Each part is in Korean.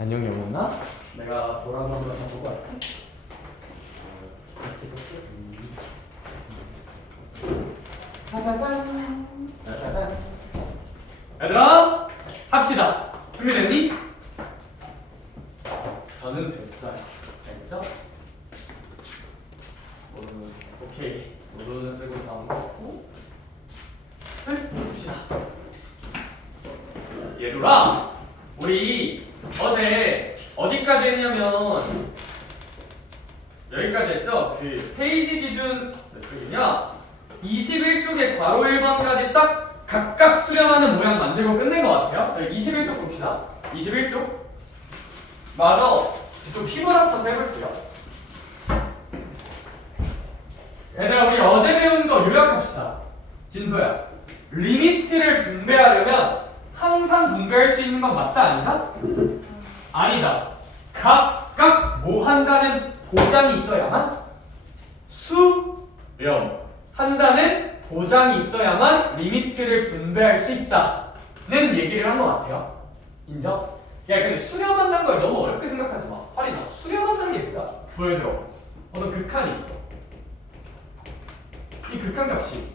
안녕 영훈아. 내가 뭐라고 한번 보고 왔지? 그치. 짜자잔. 짜자잔. 얘들아 합시다. 준비됐니? 저는 됐어요. 알겠죠? 오케이. 모르는 쓰고 다음 먹고 쓱 봅시다. 얘들아 우리 어제 어디까지 했냐면 여기까지 했죠? 그 페이지 기준 몇 쪽이냐? 21쪽에 괄호 1번까지 딱 각각 수렴하는 모양 만들고 끝낸 것 같아요. 저희 21쪽 봅시다. 21쪽 맞아. 좀 힘을 합쳐서 해볼게요. 얘들아 우리 어제 배운 거 요약합시다. 진소야, 리미트를 분배하려면 항상 분배할 수 있는 건 맞다 아니다? 아니다. 각각 뭐 한다는 보장이 있어야만 수렴 한다는 보장이 있어야만 리미트를 분배할 수 있다는 얘기를 한 것 같아요. 인정? 야 근데 수렴한다는 걸 너무 어렵게 생각하지 마. 할인아 수렴한다는 게 뭐야? 보여줘. 어떤 극한이 있어. 이 극한값이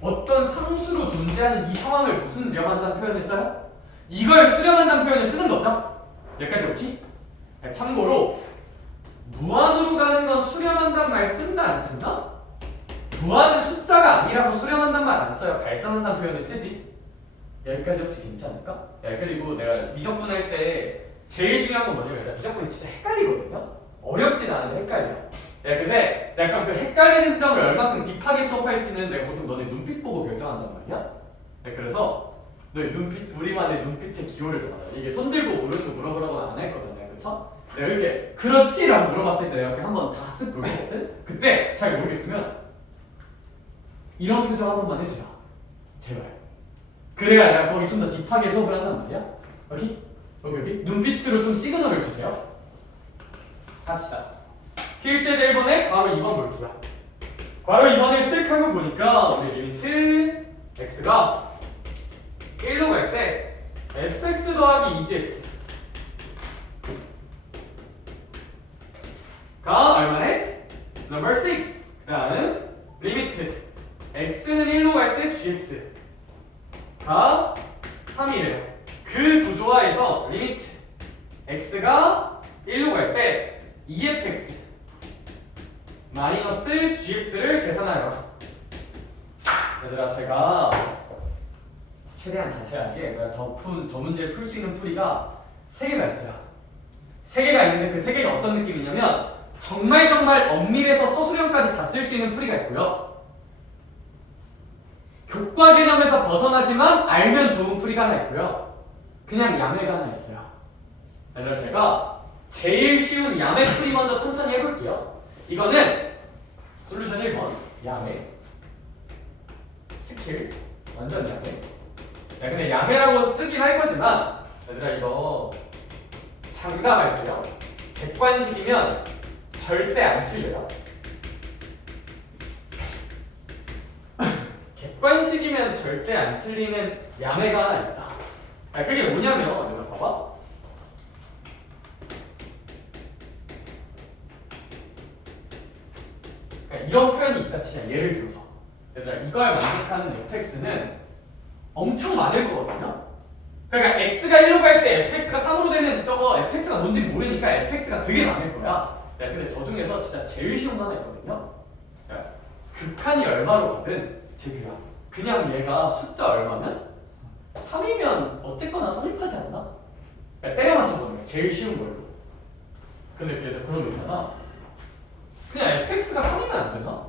어떤 상수로 존재하는 이 상황을 무슨 렴한다는 표현을 써요? 이걸 수렴한다는 표현을 쓰는 거죠. 여기까지 오케이? 참고로 무한으로 가는 건 수렴한다는 말 쓴다 안 쓴다? 무한은 숫자가 아니라서 수렴한다는 말 안 써요. 발산한다는 표현을 쓰지. 여기까지 혹시 괜찮을까? 야 그리고 내가 미적분 할 때 제일 중요한 건 뭐냐면 미적분이 진짜 헷갈리거든요. 어렵진 않은데 헷갈려. 근데 약간 그 헷갈리는 지점을 얼마큼 딥하게 수업할지는 내가 보통 너네 눈빛 보고 결정한단 말이야. 그래서 너희 눈빛, 우리만의 눈빛의 기호를 정하자. 이게 손 들고 오른쪽 물어보라고는 안 할 거잖아요, 그렇죠? 내가 이렇게 그렇지라고 물어봤을 때 내가 이렇게 한번 다 쓱 볼 거거든. 그때 잘 모르겠으면 이런 표정 한 번만 해주라, 제발. 그래야 내가 거기 좀 더 딥하게 수업을 한단 말이야. 여기 눈빛으로 좀 시그널을 주세요. 합시다. 필수의 1번에 괄호 2번 볼게요. 괄호 2번을 쓱 하고 보니까 우리 리미트 x가 1로 갈 때 fx 더하기 2gx 가 얼마네? 넘버 6. 그 다음 리미트 x는 1로 갈 때 gx 가 3이래요. 그 구조화에서 리미트 x가 1로 갈 때 2fx 마이너스 gx를 계산하여. 얘들아 제가 최대한 자세하게 내가 저 문제를 풀 수 있는 풀이가 3개가 있어요. 3개가 있는데 그 3개가 어떤 느낌이냐면 정말 엄밀해서 서술형까지 다 쓸 수 있는 풀이가 있고요. 교과 개념에서 벗어나지만 알면 좋은 풀이가 하나 있고요. 그냥 야매가 하나 있어요. 얘들아 제가 제일 쉬운 야매 풀이 먼저 천천히 해볼게요. 이거는 솔루션 1번 야매 스킬 완전 야매. 야 근데 야매라고 쓰긴 할 거지만 얘들아 이거 장담할게요. 객관식이면 절대 안 틀려요. 객관식이면 절대 안 틀리는 야매가 하나 있다. 야 그게 뭐냐면 얘들아 봐봐. 이런 표현이 있다 치자. 예를 들어서 얘들아 이걸 만족하는 fx는 엄청 많을 거거든요. 그러니까 x가 1로 갈 때 fx가 3으로 되는 저거 fx가 뭔지 모르니까 fx가 되게 많을 거야. 근데 저 중에서 진짜 제일 쉬운 거 하나 있거든요. 극한이 얼마로 가든 제규야. 그냥 얘가 숫자 얼마면 3이면 어쨌거나 성립하지 않나? 때려 맞춰보는 거야. 제일 쉬운 걸로. 근데 얘들 그런 거 있잖아. 그냥 fx가 3이면 안 되나?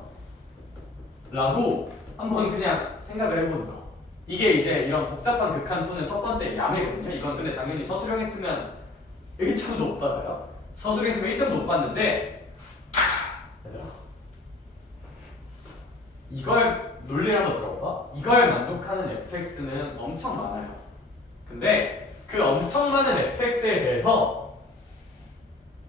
라고 한번 그냥 생각을 해보는 거. 이게 이제 이런 복잡한 극한 수는 첫 번째 야매거든요. 이건 근데 당연히 서술형 했으면 1점도 못 받아요. 서술형 했으면 1점도 못 받는데 얘들아 이걸 논리 한번 들어봐. 이걸 만족하는 fx는 엄청 많아요. 근데 그 엄청 많은 fx에 대해서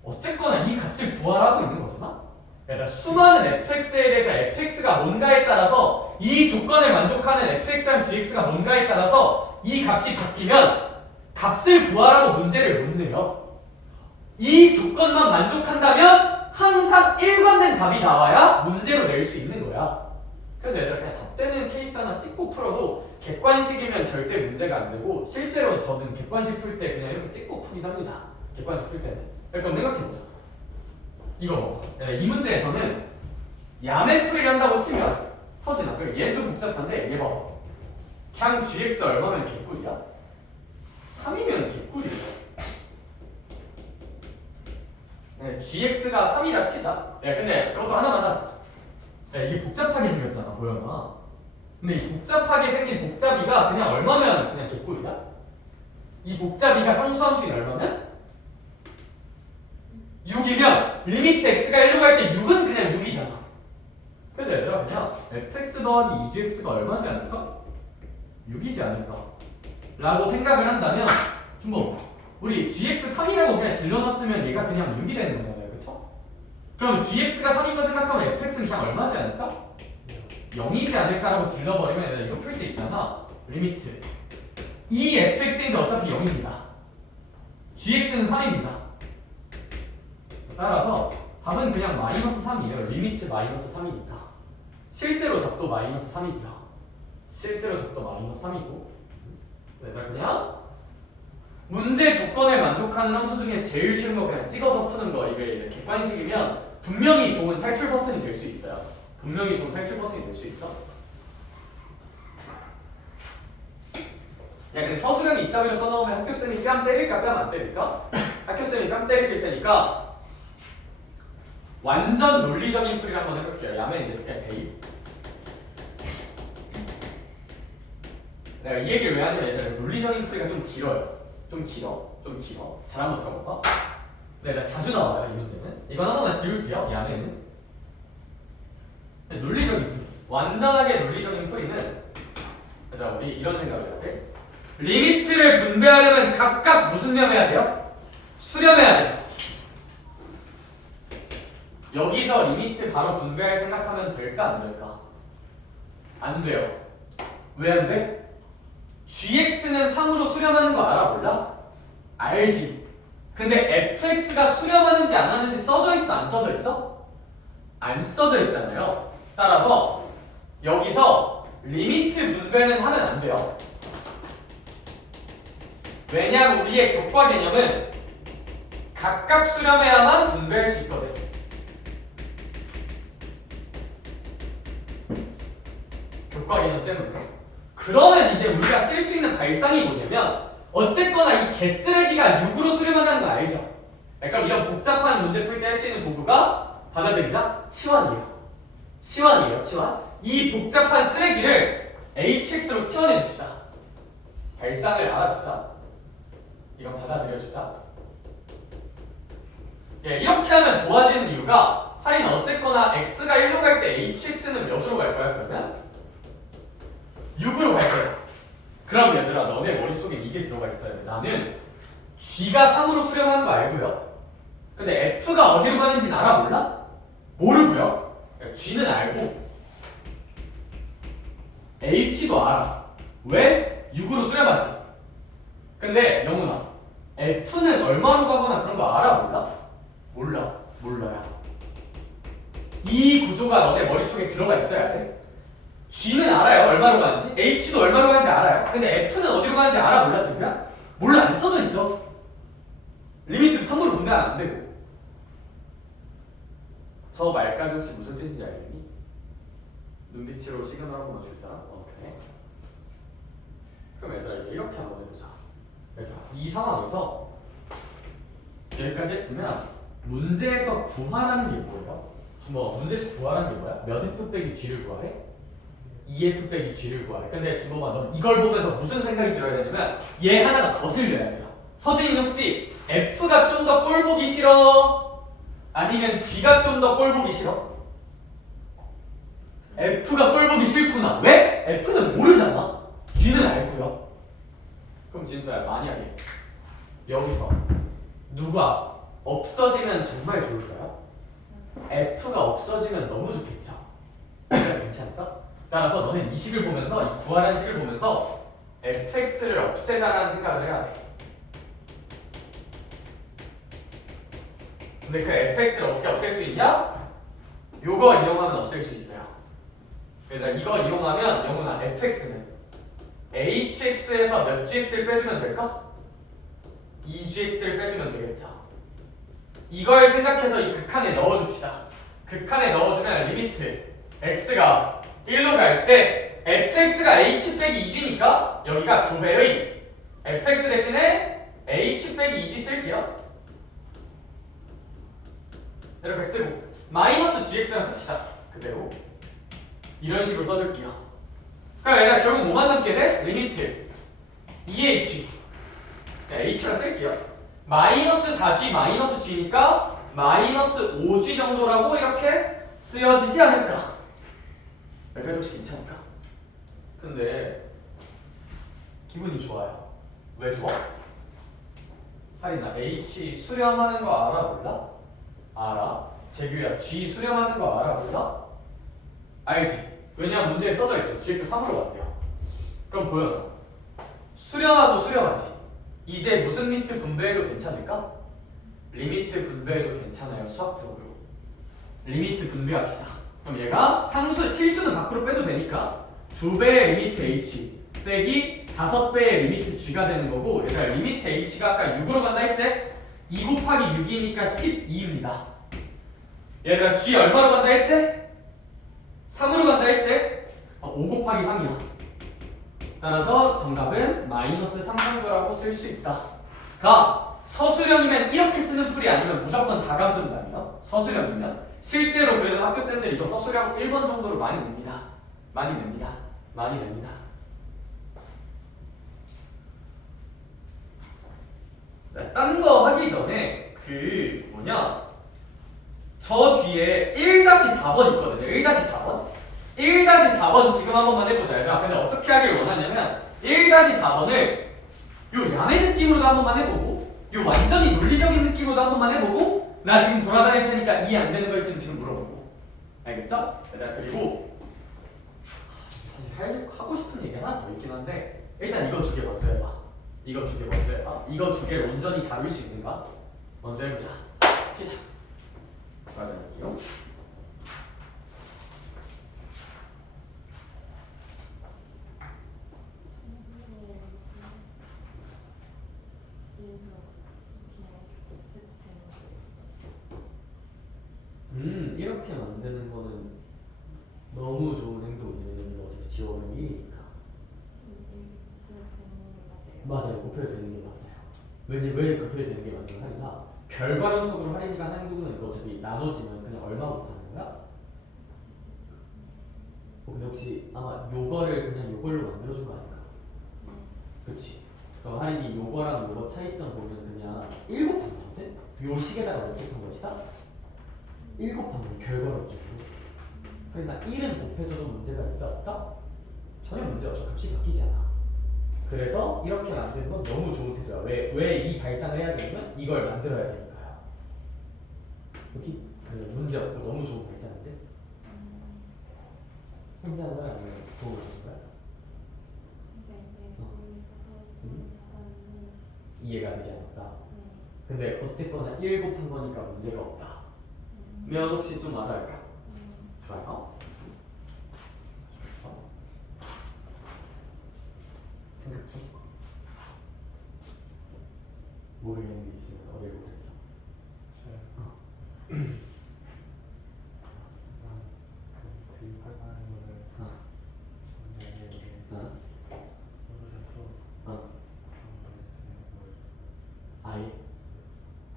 어쨌거나 이 값을 부활하고 있는 거잖아. 그러니까 수많은 fx에 대해서 fx가 뭔가에 따라서 이 조건을 만족하는 fx랑 gx가 뭔가에 따라서 이 값이 바뀌면 값을 구하라고 문제를 못 내요. 이 조건만 만족한다면 항상 일관된 답이 나와야 문제로 낼 수 있는 거야. 그래서 얘들아 그냥 답되는 케이스 하나 찍고 풀어도 객관식이면 절대 문제가 안 되고 실제로 저는 객관식 풀 때 그냥 이렇게 찍고 풀긴 합니다. 객관식 풀 때는. 그럼 생각해보자. 이거 이 문제에서는 야매풀이를 한다고 치면 터지나. 그럼 얘는 좀 복잡한데 얘 봐봐. 그냥 gx 얼마면 개꿀이야? 3이면 개꿀이야. 네, gx가 3이라 치자. 근데 그것도 하나만 하자. 이게 복잡하게 생겼잖아, 보여나. 근데 이 복잡하게 생긴 복잡이가 그냥 얼마면 그냥 개꿀이야? 이 복잡이가 상수함수인 얼마면? 6이면 리미트 x가 1로 갈 때 6은 그냥 6이잖아. 그래서 얘들아 그냥 fx 더하기 2gx가 얼마지 않을까? 6이지 않을까? 라고 생각을 한다면 준범 우리 gx 3이라고 그냥 질러놨으면 얘가 그냥 6이 되는 거잖아요. 그쵸? 그러면 gx가 3인 거 생각하면 fx는 그냥 얼마지 않을까? 0이지 않을까라고 질러버리면 얘들아 이거 풀 때 있잖아. 리미트 이 fx인데 어차피 0입니다. gx는 3입니다. 따라서 답은 그냥 마이너스 3이에요. 리미트 마이너스 3이니까. 실제로 답도 마이너스 3이고요. 실제로 답도 마이너스 3이고. 얘들아 그냥 문제 조건에 만족하는 함수 중에 제일 쉬운 거 그냥 찍어서 푸는 거. 이게 이제 객관식이면 분명히 좋은 탈출 버튼이 될 수 있어요. 분명히 좋은 탈출 버튼이 될 수 있어. 야 근데 서술형이 이따위로 써놓으면 학교쌤이 뺨 때릴까 뺨 안 때릴까? 학교쌤이 뺨 때리실 테니까 완전 논리적인 풀이를 한번 해볼게요. 야매 이제 그냥 대입. 내가 이 얘기를 왜 하냐면 얘들아 논리적인 풀이가 좀 길어요. 좀 길어. 잘 한번 들어볼까? 네, 나 자주 나와요 이 문제는. 이건 하나만 지울게요. 야매는. 논리적인 풀이. 완전하게 논리적인 풀이는 얘들아 우리 이런 생각을 해야 돼. 리미트를 분배하려면 각각 무슨 념해야 돼요? 수렴해야 되죠. 여기서 리미트 바로 분배할 생각하면 될까 안 될까? 안 돼요. 왜 안 돼? gx는 3으로 수렴하는 거 알아 몰라? 알지. 근데 fx가 수렴하는지 안 하는지 써져 있어 안 써져 있어? 안 써져 있잖아요. 따라서 여기서 리미트 분배는 하면 안 돼요. 왜냐면 우리의 격과 개념은 각각 수렴해야만 분배할 수 있거든. 격과 개념 때문에. 그러면 이제 우리가 쓸 수 있는 발상이 뭐냐면 어쨌거나 이 개쓰레기가 6으로 수렴한다는 거 알죠? 그러니까 이런 복잡한 문제 풀 때 할 수 있는 도구가 받아들이자 치환이에요. 치환. 이 복잡한 쓰레기를 hx로 치환해 줍시다. 발상을 알아주자. 이건 받아들여주자. 이렇게 하면 좋아지는 이유가 할인 어쨌거나 x가 1로 갈 때 hx는 몇으로 갈 거야 그러면? 6으로 갈 거죠. 그럼 얘들아 너네 머릿속에 이게 들어가 있어야 돼. 나는 g가 3으로 수렴하는 거 알고요. 근데 f가 어디로 가는지는 알아 몰라? 모르고요. g는 알고 h도 알아. 왜? 6으로 수렴하지. 근데 영훈아 f는 얼마로 가거나 그런 거 알아 몰라? 몰라요. 이 구조가 너네 머릿속에 들어가 있어야 돼. g는 알아요. 얼마로 가는지. h도 얼마로 가는지 알아요. 근데 f는 어디로 가는지 알아 몰라 지금? 몰라. 안 써져 있어. 리미트 3으로 분배하면 안 되고. 저 말까지 혹시 무슨 뜻인지 알겠니? 눈빛으로 시그널 한 번만 줄 사람? 오케이. 그럼 얘들아 이제 이렇게 한번 해보자. 얘들아 이 상황에서 여기까지 했으면 문제에서 구하라는 게 뭐예요? 주모 문제에서 구하라는 게 뭐야? 몇 f 빼기 g를 구하래? 2f 빼기 g를 구하래. 근데 주모가 넌 이걸 보면서 무슨 생각이 들어야 되냐면 얘 하나가 더 들려야 돼요. 서진이 혹시 f가 좀 더 꼴 보기 싫어? 아니면 g가 좀 더 꼴 보기 싫어? f가 꼴 보기 싫구나. 왜? f는 모르잖아. g는 알고요. 그럼 진짜야 만약에 여기서 누가 없어지면 정말 좋을까요? f가 없어지면 너무 좋겠죠. 괜찮을까? 따라서 너는 이 식을 보면서 이 구하라는 식을 보면서 fx를 없애자라는 생각을 해야 돼. 근데 그 fx를 어떻게 없앨 수 있냐? 요거 이용하면 없앨 수 있어요. 얘들아 이거 이용하면 영훈아 fx는 hx에서 몇 gx를 빼주면 될까? 2gx를 빼주면 되겠죠. 이걸 생각해서 이 극한에 넣어줍시다. 극한에 넣어주면 리미트 x가 1로 갈 때 fx가 h 빼기 2g니까 여기가 2배의 fx 대신에 h 빼기 2g 쓸게요. 이렇게 쓰고 마이너스 gx랑 씁시다. 그대로 이런 식으로 써줄게요. 그럼 얘가 결국 뭐만 남게 돼? 리미트 2h h랑 쓸게요. 마이너스 4g 마이너스 g니까 마이너스 5g 정도라고 이렇게 쓰여지지 않을까? 여기까지 혹시 괜찮을까? 근데 기분이 좋아요. 왜 좋아? 하리나 h 수렴하는 거 알아 몰라? 알아. 재규야 g 수렴하는 거 알아 몰라? 알지? 왜냐면 문제에 써져 있죠. gx 3으로 갈게요. 그럼 보여줘. 수렴하고 수렴하지. 이제 무슨 리미트 분배해도 괜찮을까? 리미트 분배해도 괜찮아요. 수학적으로. 리미트 분배합시다. 그럼 얘가 상수 실수는 밖으로 빼도 되니까 2배의 리미트 h 빼기 5배의 리미트 g가 되는 거고 얘가 리미트 h가 아까 6으로 간다 했지? 2 곱하기 6이니까 12입니다. 얘들아 g 얼마로 간다 했지? 3으로 간다 했지? 5 곱하기 3이야. 따라서 정답은 마이너스 3 정도라고 쓸 수 있다. 가 서술형이면 이렇게 쓰는 풀이 아니면 무조건 다 감점단이요. 서술형이면 실제로 그래서 학교 쌤들이 이거 서술형 1번 정도로 많이 냅니다. 많이 냅니다. 많이 냅니다. 딴 거 하기 전에 그 뭐냐 저 뒤에 1-4번 있거든요. 1-4번 1-4번 지금 한 번만 해보자. 얘들아 근데 어떻게 하길 원하냐면 1-4번을 요 야매 느낌으로도 한 번만 해보고 요 완전히 논리적인 느낌으로도 한 번만 해보고 나 지금 돌아다닐 테니까 이해 안 되는 거 있으면 지금 물어보고 알겠죠? 얘들아 그리고 사실 하고 싶은 얘기 하나 더 있긴 한데 일단 이거 2개 먼저 해봐. 이거 2개 먼저 해봐. 이거 2개를 온전히 다룰 수 있는가? 먼저 해보자. 시작. 말해볼게요. 이렇게 만드는 거는 너무 좋은 행동이지. 왜냐면 이거 어차피 지워는 1이니까. 맞아요. 곱해도 되는 게 맞아요. 왜 곱해도 되는 게 맞는 할인아? 결과론적으로 할인이가 하는 행동은 이거 어차피 나눠지면 그냥 얼마부터 하는 거야? 근데 혹시 아마 요거를 그냥 요걸로 만들어준 거 아닐까? 그치? 그럼 할인이 요거랑 요거 차이점 보면 그냥 1 곱한 거거든? 요 식에다가 몇 곱한 것이다? 1 곱한 건 결과론적으로. 그러니까 1은 곱해줘도 문제가 있다 없다? 전혀 문제 없어. 값이 바뀌지 않아. 그래서 이렇게 만드는 건 너무 좋은 태도야. 왜 이 발상을 해야 되냐면 이걸 만들어야 되니까요. 여기 문제 없고 너무 좋은 발상인데? 혼자 하는 거야? 아니면 도움을 주는 거야? 이해가 되지 않았다. 근데 어쨌거나 1 곱한 거니까 문제가 없다. 면 혹시 좀 와닿을까? 좋아요. 생각 중. 모르겠는 게 있으면 어딜 보겠어? 대입하는 거를 아예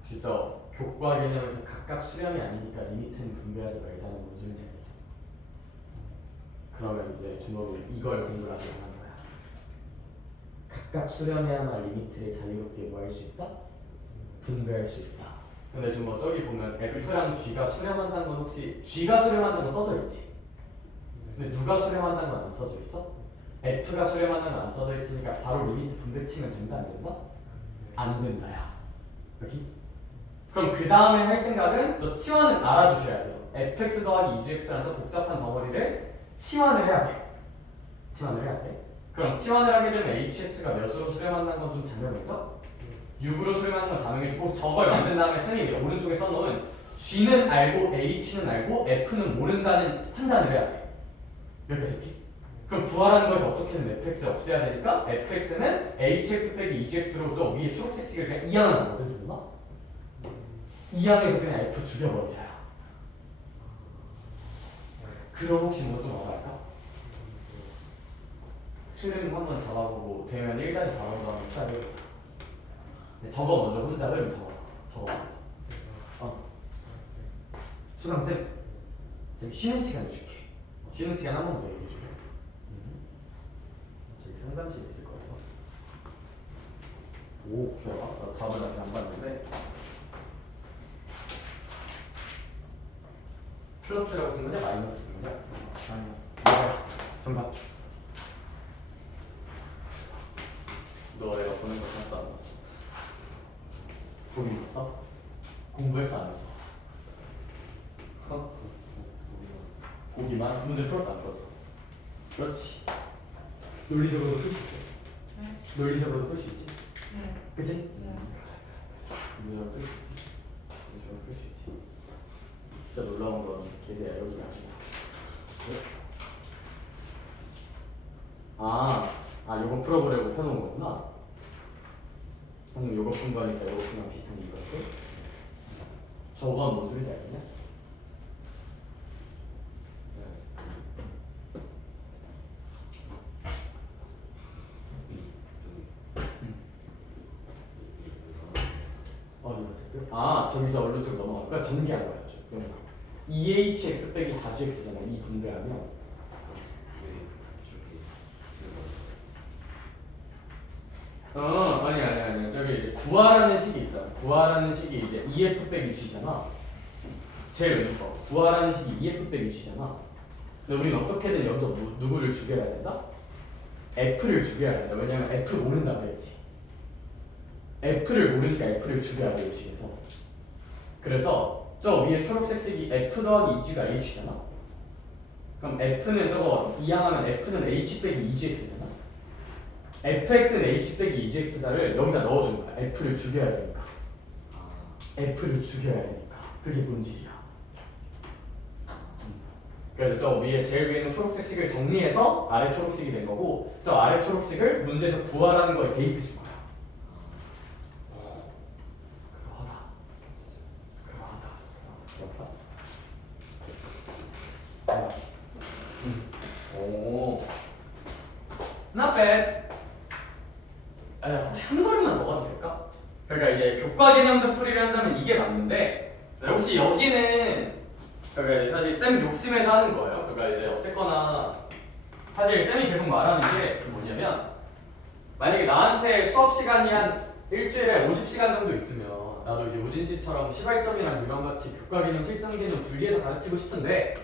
진짜 교과 개념에서 각각 수렴이 아니니까 리미트는 분배하지 말자는 무슨 소리인지 알겠어. 그러면 이제 준호는 이걸 공부를 하게 하는 거야. 각각 수렴해야만 리미트를 자유롭게 뭐 할 수 있다? 분배할 수 있다. 근데 준호 저기 보면 F랑 G가 수렴한다는 건 혹시 G가 수렴한다는 건 써져 있지? 근데 누가 수렴한다는 건 안 써져 있어? F가 수렴한다는 건 안 써져 있으니까 바로 리미트 분배 치면 된다 안 된다? 안 된다야. 여기? 그럼 그 다음에 할 생각은 저 치환은 알아두셔야 돼요. fx 더하기 2gx라는 저 복잡한 덩어리를 치환을 해야 돼. 치환을 해야 돼. 그럼 치환을 하게 되면 hx가 몇으로 수렴한다는 건 좀 장면이죠? 6으로 수렴하는 건 자명해주고 저걸 만든 다음에 쌤이 오른쪽에 써놓은 G는 알고 H는 알고 F는 모른다는 판단을 해야 돼. 여기까지. 그럼 구하라는 것이 어떻게든 fx를 없애야 되니까 fx는 hx 빼기 2gx로 저 위에 초록색 식을 그냥 2항 하나 넣어주나? 2항에서 그냥 f 죽여버리자요. 그럼 혹시 뭐 좀 어떨까? 흐름 한번 잡아보고 되면 1까지 바로 가면 트라이 해보자. 저거 먼저 혼자 흐름 저거 먼저. 수강쌤 쉬는 시간 줄게. 쉬는 시간 한 번 더 얘기해줄게. 저기 상담실 있을 거라서. 오, 기다려. 나 답을 아직 안 봤는데. 플러스라고 쓴 거냐? 마이너스라고 쓴 거냐? 마이너스. 정답. 너 내가 보낸 거 봤어? 안 봤어? 보긴 봤어? 공부했어? 안 했어? 보기만? 문제 풀었어? 안 풀었어? 그렇지. 논리적으로도 풀 수 있지? 네. 논리적으로도 풀 수 있지? 네. 그치? 네. 논리적으로 풀 수 있지? 논리적으로 풀 수 있지? 진짜 놀라운 건 걔네야 여기가 아니야. 요거 풀어보려고 펴놓은 거구나. 방금 요거 푼 거니까 요거 푼 거랑 비슷한 게 이거고. 저건 뭔 소리인지 알겠냐? 저기서 오른쪽 넘어가니까 전개한 거야. 그러면 2hx 빼기 4gx잖아. 이 분배하면 아니 저기 이제 구하라는 식이 있잖아. 구하라는 식이 이제 2f 빼기 g잖아. 제일 왼쪽 거 구하라는 식이 2f 빼기 g잖아. 근데 우리는 어떻게든 여기서 누구를 죽여야 된다? f를 죽여야 된다. 왜냐면 f 모른다고 했지. f를 모르니까 f를 죽여야 돼. 이 식에서. 그래서 저 위에 초록색 식이 f 더하기 2g가 h잖아. 그럼 f는 저거 이항하면 f는 h 빼기 2gx잖아. fx는 h 빼기 2gx다를 여기다 넣어주는 거야. f를 죽여야 되니까. f를 죽여야 되니까. 그게 본질이야. 그래서 저 위에 제일 위에 있는 초록색 식을 정리해서 아래 초록색이 된 거고, 저 아래 초록색을 문제에서 구하라는 거에 대입해 준 거야. 오, not bad. 혹시 한 걸음만 더 가도 될까? 그러니까 이제 교과 개념적 풀이를 한다면 이게 맞는데, 혹시 여기는 그러니까 사실 쌤 욕심에서 하는 거예요. 그러니까 이제 어쨌거나 사실 쌤이 계속 말하는 게 뭐냐면, 만약에 나한테 수업 시간이 한 일주일에 50시간 정도 있으면 나도 이제 우진 씨처럼 시발점이랑 유형같이 교과 개념, 실전 개념 분리해서 가르치고 싶은데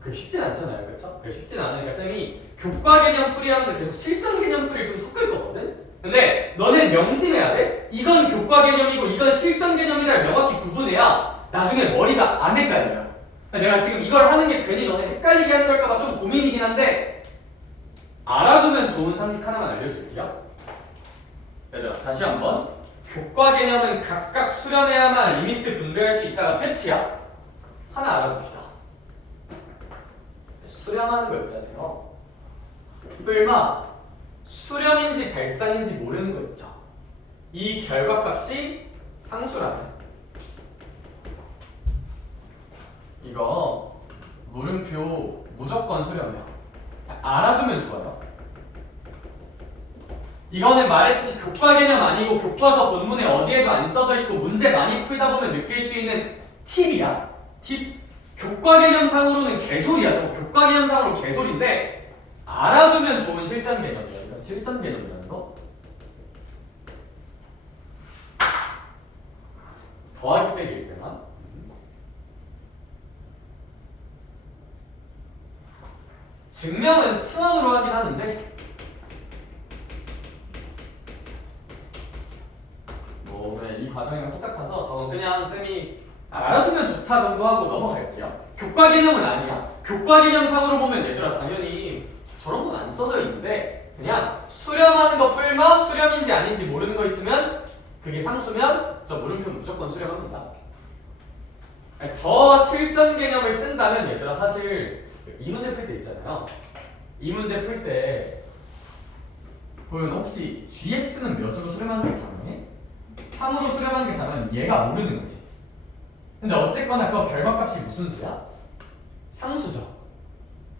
그게 쉽진 않잖아요, 그렇죠? 그게 쉽진 않으니까 쌤이 교과 개념 풀이하면서 계속 실전 개념 풀이를 좀 섞을 거거든. 근데 너는 명심해야 돼. 이건 교과 개념이고 이건 실전 개념이라 명확히 구분해야 나중에 머리가 안 헷갈려요. 내가 지금 이걸 하는 게 괜히 너네 헷갈리게 하는 걸까봐 좀 고민이긴 한데 알아두면 좋은 상식 하나만 알려줄게요. 얘들아 다시 한번. 교과 개념은 각각 수렴해야만 리미트 분배할 수 있다가 패치야. 하나 알아둡시다. 수렴하는 거 있잖아요. 뿔마 수렴인지 발산인지 모르는 거 있죠. 이 결과값이 상수라면 이거 물음표 무조건 수렴이야. 알아두면 좋아요. 이거는 말했듯이 교과 개념 아니고 교과서 본문에 어디에도 안 써져 있고 문제 많이 풀다 보면 느낄 수 있는 팁이야. 팁. 교과 개념상으로는 개소리야. 저거 교과 개념상으로 개소리인데 알아두면 좋은 실전 개념이야. 그러니까 실전 개념이라는 거. 더하기 빼기일 때만. 증명은 치환으로 하긴 하는데 뭐 그래 이 과정이랑 똑같아서 저는 그냥 쌤이 알아두면 좋다 정도 하고 넘어갈게요. 교과 개념은 아니야. 교과 개념상으로 보면 얘들아 당연히 저런 건 안 써져 있는데 그냥 수렴하는 거 뿔마 수렴인지 아닌지 모르는 거 있으면 그게 상수면 저 물음표 무조건 수렴합니다. 저 실전 개념을 쓴다면 얘들아 사실 이 문제 풀 때 있잖아요. 이 문제 풀 때 보면 혹시 gx는 몇으로 수렴하는 게 잘해? 3으로 수렴하는 게 잘하면 얘가 모르는 거지. 근데 어쨌거나 그 결과값이 무슨 수야? 상수죠.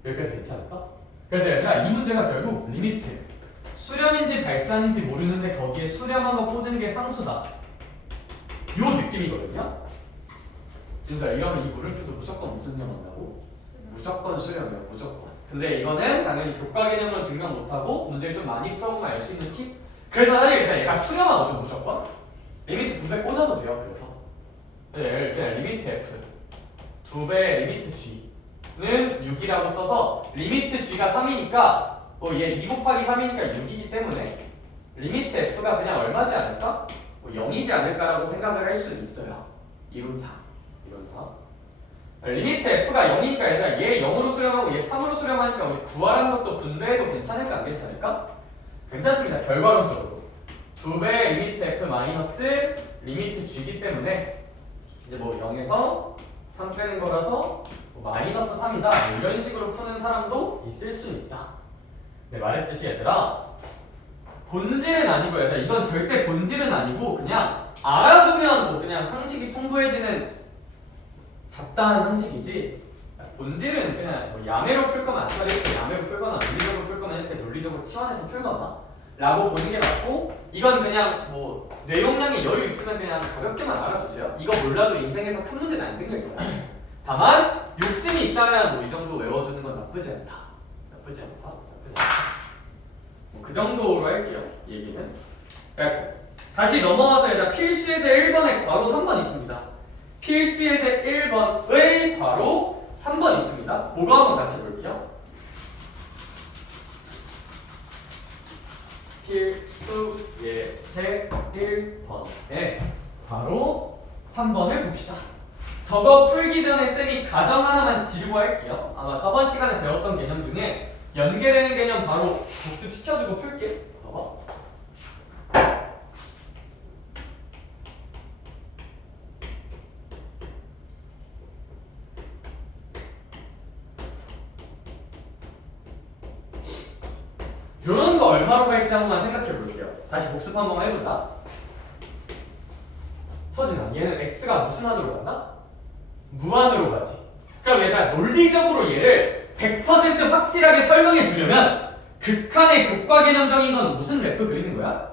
여기까지 괜찮을까? 그래서 얘들아 이 문제가 결국 리미트 수렴인지 발산인지 모르는데 거기에 수렴한 거 꽂은 게 상수다 요 느낌이거든요. 진짜 이러면 이 물음표도 무조건 무슨 수렴 한다고? 무조건 수렴이에요. 무조건. 근데 이거는 당연히 교과 개념으로 증명 못하고 문제를 좀 많이 풀어보면 알 수 있는 팁? 그래서 사실 일단 얘가 수렴하거든 무조건? 리미트 2배 꽂아도 돼요. 그래서 그냥 리미트 f 2배 리미트 g는 6이라고 써서 리미트 g가 3이니까 얘 2 곱하기 3이니까 6이기 때문에 리미트 f가 그냥 얼마지 않을까? 0이지 않을까라고 생각을 할 수 있어요. 이론상 리미트 f가 0이니까 얘들아 얘 0으로 수렴하고 얘 3으로 수렴하니까 우리 구하라는 것도 분배해도 괜찮을까 안 괜찮을까? 괜찮습니다. 결과론적으로 2배 리미트 f 마이너스 리미트 g이기 때문에 이제 뭐 0에서 3 빼는 거라서 뭐 마이너스 3이다 뭐 이런 식으로 푸는 사람도 있을 수 있다. 네, 말했듯이 얘들아 본질은 아니고 얘들아 이건 절대 본질은 아니고 그냥 알아두면 뭐 그냥 상식이 통보해지는 잡다한 상식이지 본질은 그냥 뭐 야매로 풀 거면 아까 이렇게 야매로 풀거나 논리적으로 풀 거면 이렇게 논리적으로 치환해서 풀거나 라고 보는 게 맞고 이건 그냥 뭐 뇌용량이 여유 있으면 그냥 가볍게만 알아두세요. 이거 몰라도 인생에서 큰 문제는 안 생길 거야. 다만 욕심이 있다면 뭐 이 정도 외워주는 건 나쁘지 않다. 뭐 그 정도로 할게요. 얘기는. 다시 넘어가서 얘들아 필수 예제 1번에 괄호 3번 있습니다. 필수 예제 1번의 괄호 3번 있습니다. 그거 한번 같이 볼게요. 필수 예제 1번에 바로 3번을 봅시다. 저거 풀기 전에 쌤이 가정 하나만 지르고 할게요. 아마 저번 시간에 배웠던 개념 중에 연계되는 개념 바로 복습시켜주고 풀게. 봐봐. 요런 거 얼마로 갈지 한번 생각해 볼게요. 다시 복습 한번 해보자. 서진아, 얘는 x가 무슨 한으로 간다? 무한으로 가지. 그럼 얘가 논리적으로 얘를 100% 확실하게 설명해 주려면 극한의 교과 개념적인 건 무슨 그래프 그리는 거야?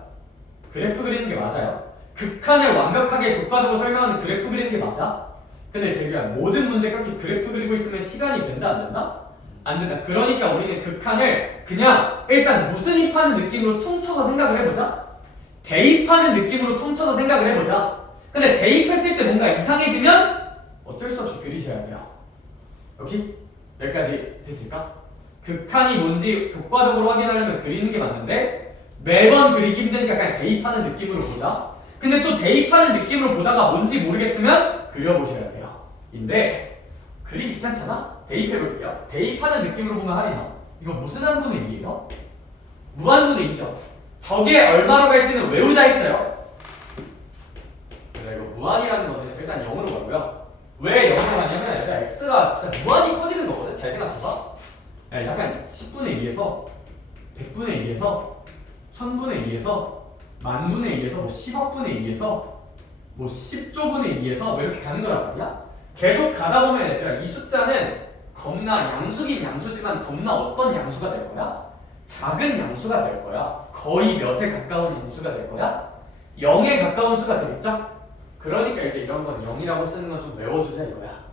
그래프 그리는 게 맞아요. 극한을 완벽하게 교과적으로 설명하는 그래프 그리는 게 맞아? 근데 제가 모든 문제 그렇게 그래프 그리고 있으면 시간이 된다 안 된다? 안 된다. 그러니까 우리는 극한을 그냥 일단 무슨입하는 느낌으로 퉁쳐서 생각을 해보자. 대입하는 느낌으로 퉁쳐서 생각을 해보자. 근데 대입했을 때 뭔가 이상해지면 어쩔 수 없이 그리셔야 돼요. 오케이? 여기까지 됐을까? 극한이 뭔지 교과적으로 확인하려면 그리는 게 맞는데 매번 그리기 힘드니까 그냥 대입하는 느낌으로 보자. 근데 또 대입하는 느낌으로 보다가 뭔지 모르겠으면 그려보셔야 돼요. 인데 그리기 귀찮잖아? 대입해볼게요. 대입하는 느낌으로 보면 할인아 이거 무슨 한분의 2예요? 무한분의 2죠. 저게 얼마로 갈지는 외우자 했어요. 이거 무한이라는 거는 일단 0으로 가고요. 왜 0으로 가냐면 일단 x가 진짜 무한히 커지는 거거든. 잘 생각해봐. 약간 10분의 2에서 100분의 2에서 1000분의 2에서 만분의 2에서 뭐 10억분의 2에서 뭐 10조분의 2에서 뭐 이렇게 가는 거란 말이야. 계속 가다 보면 얘들아 이 숫자는 겁나 양수긴 양수지만 겁나 어떤 양수가 될 거야? 작은 양수가 될 거야. 거의 몇에 가까운 양수가 될 거야? 0에 가까운 수가 되겠죠? 그러니까 이제 이런 건 0이라고 쓰는 건 좀 외워주자 이거야.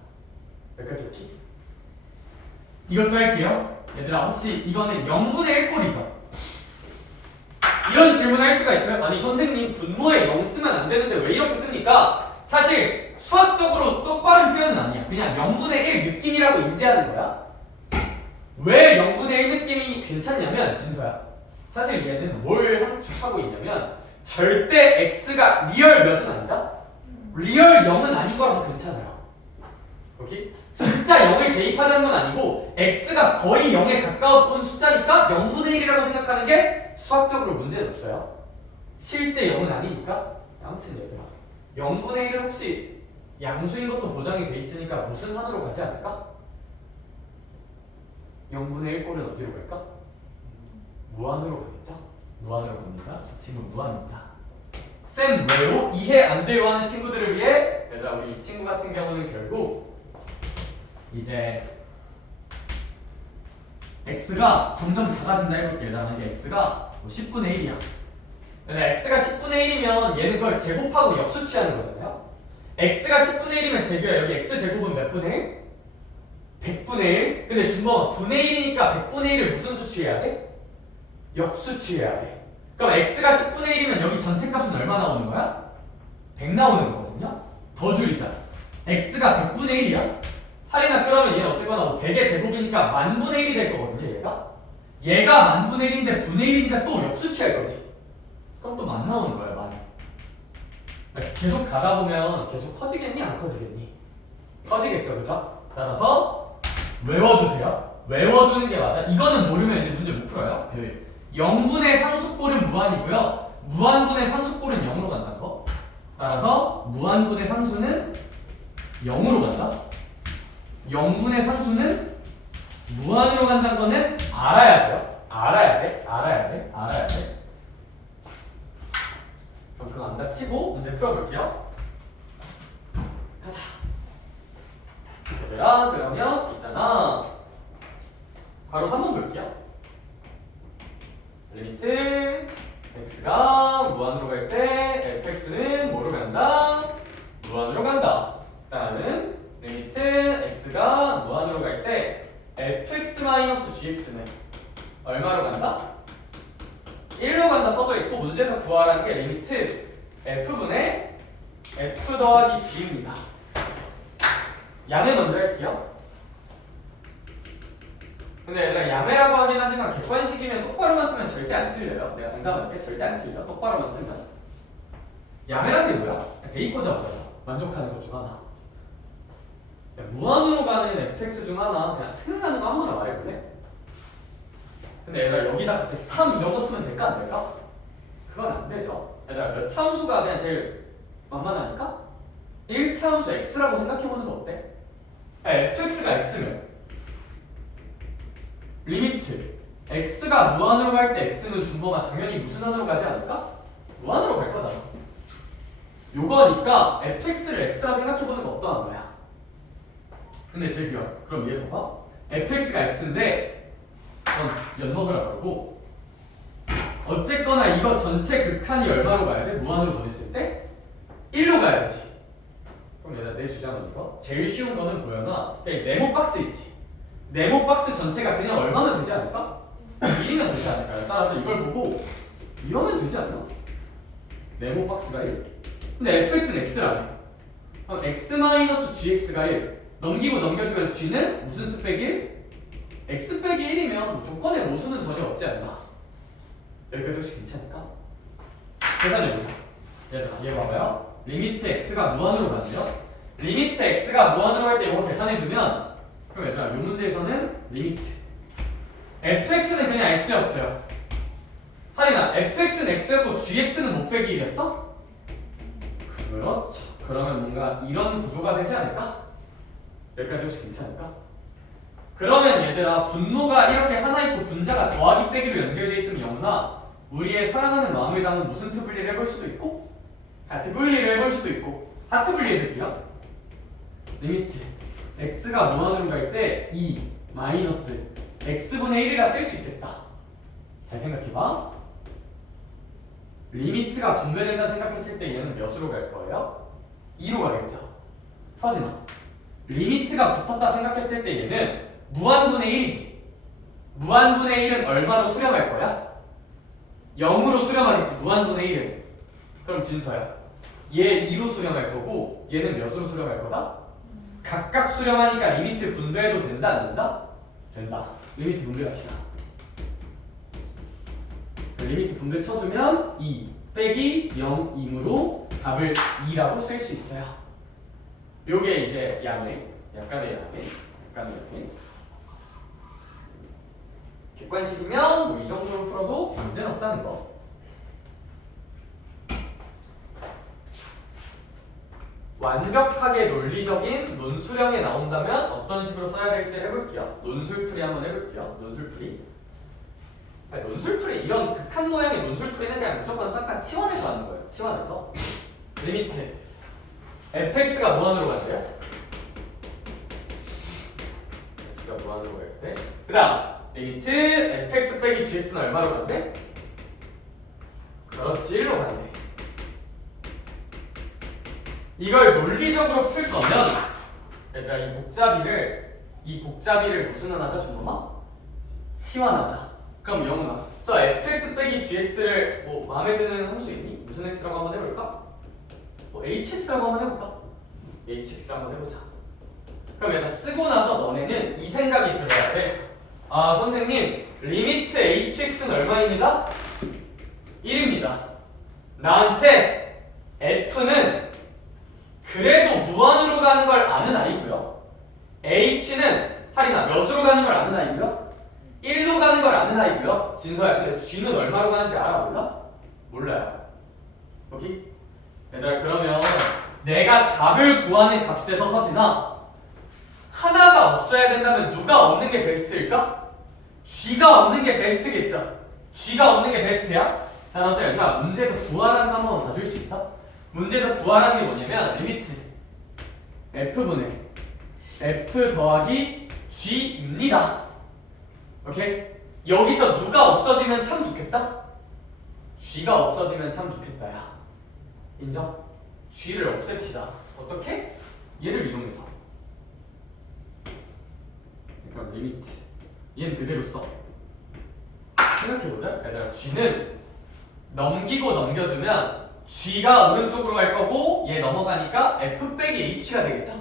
여기까지 오케이? 이것도 할게요. 얘들아 혹시 이거는 0분의 1꼴이죠? 이런 질문 할 수가 있어요? 아니 선생님 분모에 0 쓰면 안 되는데 왜 이렇게 씁니까? 사실 수학적으로 똑바른 표현은 아니야. 그냥 0분의 1 느낌이라고 인지하는 거야. 왜 0분의 1 느낌이 괜찮냐면 진서야 사실 얘는 뭘 함축하고 있냐면 절대 x가 리얼 몇은 아니다? 리얼 0은 아닌 거라서 괜찮아요. 오케이? 진짜 0을 대입하자는 건 아니고 x가 거의 0에 가까운 숫자니까 0분의 1이라고 생각하는 게 수학적으로 문제는 없어요. 실제 0은 아니니까 아무튼 얘들아 0분의 1은 혹시 양수인 것도 보장이 돼 있으니까 무슨 한으로 가지 않을까? 0분의 1 꼴은 어디로 갈까? 무한으로 가겠죠? 무한으로 갑니다. 친구 무한입니다. 쌤 왜요? 이해 안 돼요 하는 친구들을 위해 얘들아 우리 이 친구 같은 경우는 결국 이제 x가 점점 작아진다 해볼게. 얘들아 만약에 x가 뭐 10분의 1이야. 근데 x가 10분의 1이면 얘는 그걸 제곱하고 역수치하는 거잖아요. x가 10분의 1이면 제규야 여기 x 제곱은 몇 분의 1? 100분의 1? 근데 준범아 분의 1이니까 100분의 1을 무슨 수치해야 돼? 역수치해야 돼. 그럼 x가 10분의 1이면 여기 전체 값은 얼마 나오는 거야? 100 나오는 거거든요? 더 줄이자. x가 100분의 1이야? 할인아 그러면 얘는 어쨌거나 뭐 100의 제곱이니까 만분의 1이 될 거거든요 얘가 만분의 1인데 분의 1이니까 또 역수치할 거지. 그럼 또 만 나오는 거야 만. 계속 가다 보면 계속 커지겠니 안 커지겠니? 커지겠죠 그죠? 따라서 외워주세요. 외워주는 게 맞아. 이거는 모르면 이제 문제 못 풀어요. 0분의 상수꼴은 무한이고요. 무한분의 상수꼴은 0으로 간다는 거. 따라서 무한분의 상수는 0으로 간다. 0분의 상수는 무한으로 간다는 거는 알아야 돼요. 알아야 돼. 그럼 그거 안 다치고 문제 풀어볼게요. 가자. 얘들아 그러면 있잖아. 바로 3번 볼게요. 리미트 x가 무한으로 갈 때 fx는 뭐로 간다? 무한으로 간다. 다음은 리미트 x가 무한으로 갈 때 fx-gx는 얼마로 간다? 1로 간다 써져 있고 문제에서 구하라는 게 리미트 f분의 f 더하기 g입니다. 야매 먼저 할게요. 근데 얘들아 야매라고 하긴 하지만 객관식이면 똑바로만 쓰면 절대 안 틀려요. 내가 장담할게 절대 안 틀려. 똑바로만 쓰면. 야매란 게 뭐야? 대입고자보다 만족하는 것 중 하나. 무한으로 가는 fx 중 하나 그냥 생각나는 거 아무거나 말해볼래? 근데 얘들아 여기다 갑자기 3 이런 거 쓰면 될까 안 될까? 그건 안 되죠. 얘들아 몇 차함수가 그냥 제일 만만하니까 1차함수 x라고 생각해보는 거 어때? fx가 x면 리미트 x가 무한으로 갈 때 x는 준범아 당연히 무슨 한으로 가지 않을까? 무한으로 갈 거잖아. 요거니까 fx를 x라 생각해보는 거 어떠한 거야? 근데 제기야 그럼 얘 봐봐. fx가 x인데 연먹으라 그러고 어쨌거나 이거 전체 극한이 얼마로 가야 돼? 무한으로 보냈을 때 1로 가야 되지. 그럼 얘들아 내 주장은 이거 제일 쉬운 거는 보여놔. 네모 박스 있지. 네모 박스 전체가 그냥 얼마면 되지 않을까? 1이면 되지 않을까요? 따라서 이걸 보고 이러면 되지 않나? 네모 박스가 1. 근데 fx는 x라네. 그럼 x-gx가 1. 넘기고 넘겨주면 g는 무슨 수 빼기 1? x 빼기 1이면 조건의 모수는 전혀 없지 않나? 여기까지 혹시 괜찮을까? 계산해보자. 얘들아 얘 봐봐요. 리미트 x가 무한으로 가네요. 리미트 x가 무한으로 갈 때 이거 계산해주면 그럼 얘들아 이 문제에서는 리미트 fx는 그냥 x였어요. 할인아 fx는 x였고 gx는 못 빼기 1이었어? 그렇죠. 그러면 뭔가 이런 구조가 되지 않을까? 여기까지 혹시 괜찮을까? 그러면 얘들아 분모가 이렇게 하나 있고 분자가 더하기 빼기로 연결되어 있으면 영나 우리의 사랑하는 마음을 담은 무슨 트 분리를 해볼 수도 있고 하트 분리를 해볼 수도 있고 하트 분리해줄게요. 리미트 x가 무한으로 갈 때 2 마이너스 x분의 1이라 쓸 수 있겠다. 잘 생각해봐. 리미트가 분배된다 생각했을 때 얘는 몇으로 갈 거예요? 2로 가겠죠. 서진아 리미트가 붙었다 생각했을 때 얘는 무한분의 1이지. 무한분의 1은 얼마로 수렴할 거야? 0으로 수렴하겠지. 무한분의 1은. 그럼 진서야 얘 2로 수렴할 거고 얘는 몇으로 수렴할 거다? 각각 수렴하니까 리미트 분배해도 된다 안 된다? 된다. 리미트 분배합시다. 리미트 분배 쳐주면 2 빼기 0 임으로 답을 2라고 쓸 수 있어요. 요게 이제 양의 약간의 양의 객관식이면 뭐 이 정도로 풀어도 문제는 없다는 거. 완벽하게 논리적인 논술형에 나온다면 어떤 식으로 써야 될지 해볼게요. 논술풀이 한번 해볼게요. 논술풀이. 아니, 논술풀이 이런 극한 모양의 논술풀이는 그냥 무조건 싹 다 치환해서 하는 거예요. 치환해서 리미트 fx가 무한으로 간대요. fx가 무한으로 갈 때. 그 다음 리미트 fx 빼기 gx는 얼마로 간대? 그렇지 1로 간대. 이걸 논리적으로 풀 거면 얘들아 이 복잡이를 무슨 하자 준범아? 치환하자. 그럼 영훈아 저 fx 빼기 gx를 뭐 마음에 드는 함수 있니? 무슨 x라고 한번 해볼까? 뭐 hx라고 한번 해볼까? hx라고 한번 해보자. 그럼 얘들아 쓰고 나서 너네는 이 생각이 들어야 돼. 아 선생님 리미트 hx는 얼마입니다? 1입니다. 나한테 f는 그래도 무한으로 가는 걸 아는 아이고요. h는 할인아 몇으로 가는 걸 아는 아이고요. 1로 가는 걸 아는 아이고요. 진서야 근데 g는 얼마로 가는지 알아? 몰라? 몰라요. 여기? 얘들아 그러면 내가 답을 구하는 값에서 서진아 하나가 없어야 된다면 누가 없는 게 베스트일까? g가 없는 게 베스트겠죠. g가 없는 게 베스트야? 자 그래서 얘들아 문제에서 구하라는 거 한번 봐줄 수 있어? 문제에서 구하라는 게 뭐냐면 리미트 f분의 f 더하기 g입니다. 오케이? 여기서 누가 없어지면 참 좋겠다? g가 없어지면 참 좋겠다 야 인정? g를 없앱시다. 어떻게? 얘를 이용해서 그럼 리미트 얘는 그대로 써. 생각해보자. 얘들아 g는 넘기고 넘겨주면 g가 오른쪽으로 갈 거고 얘 넘어가니까 f 빼기 h가 되겠죠?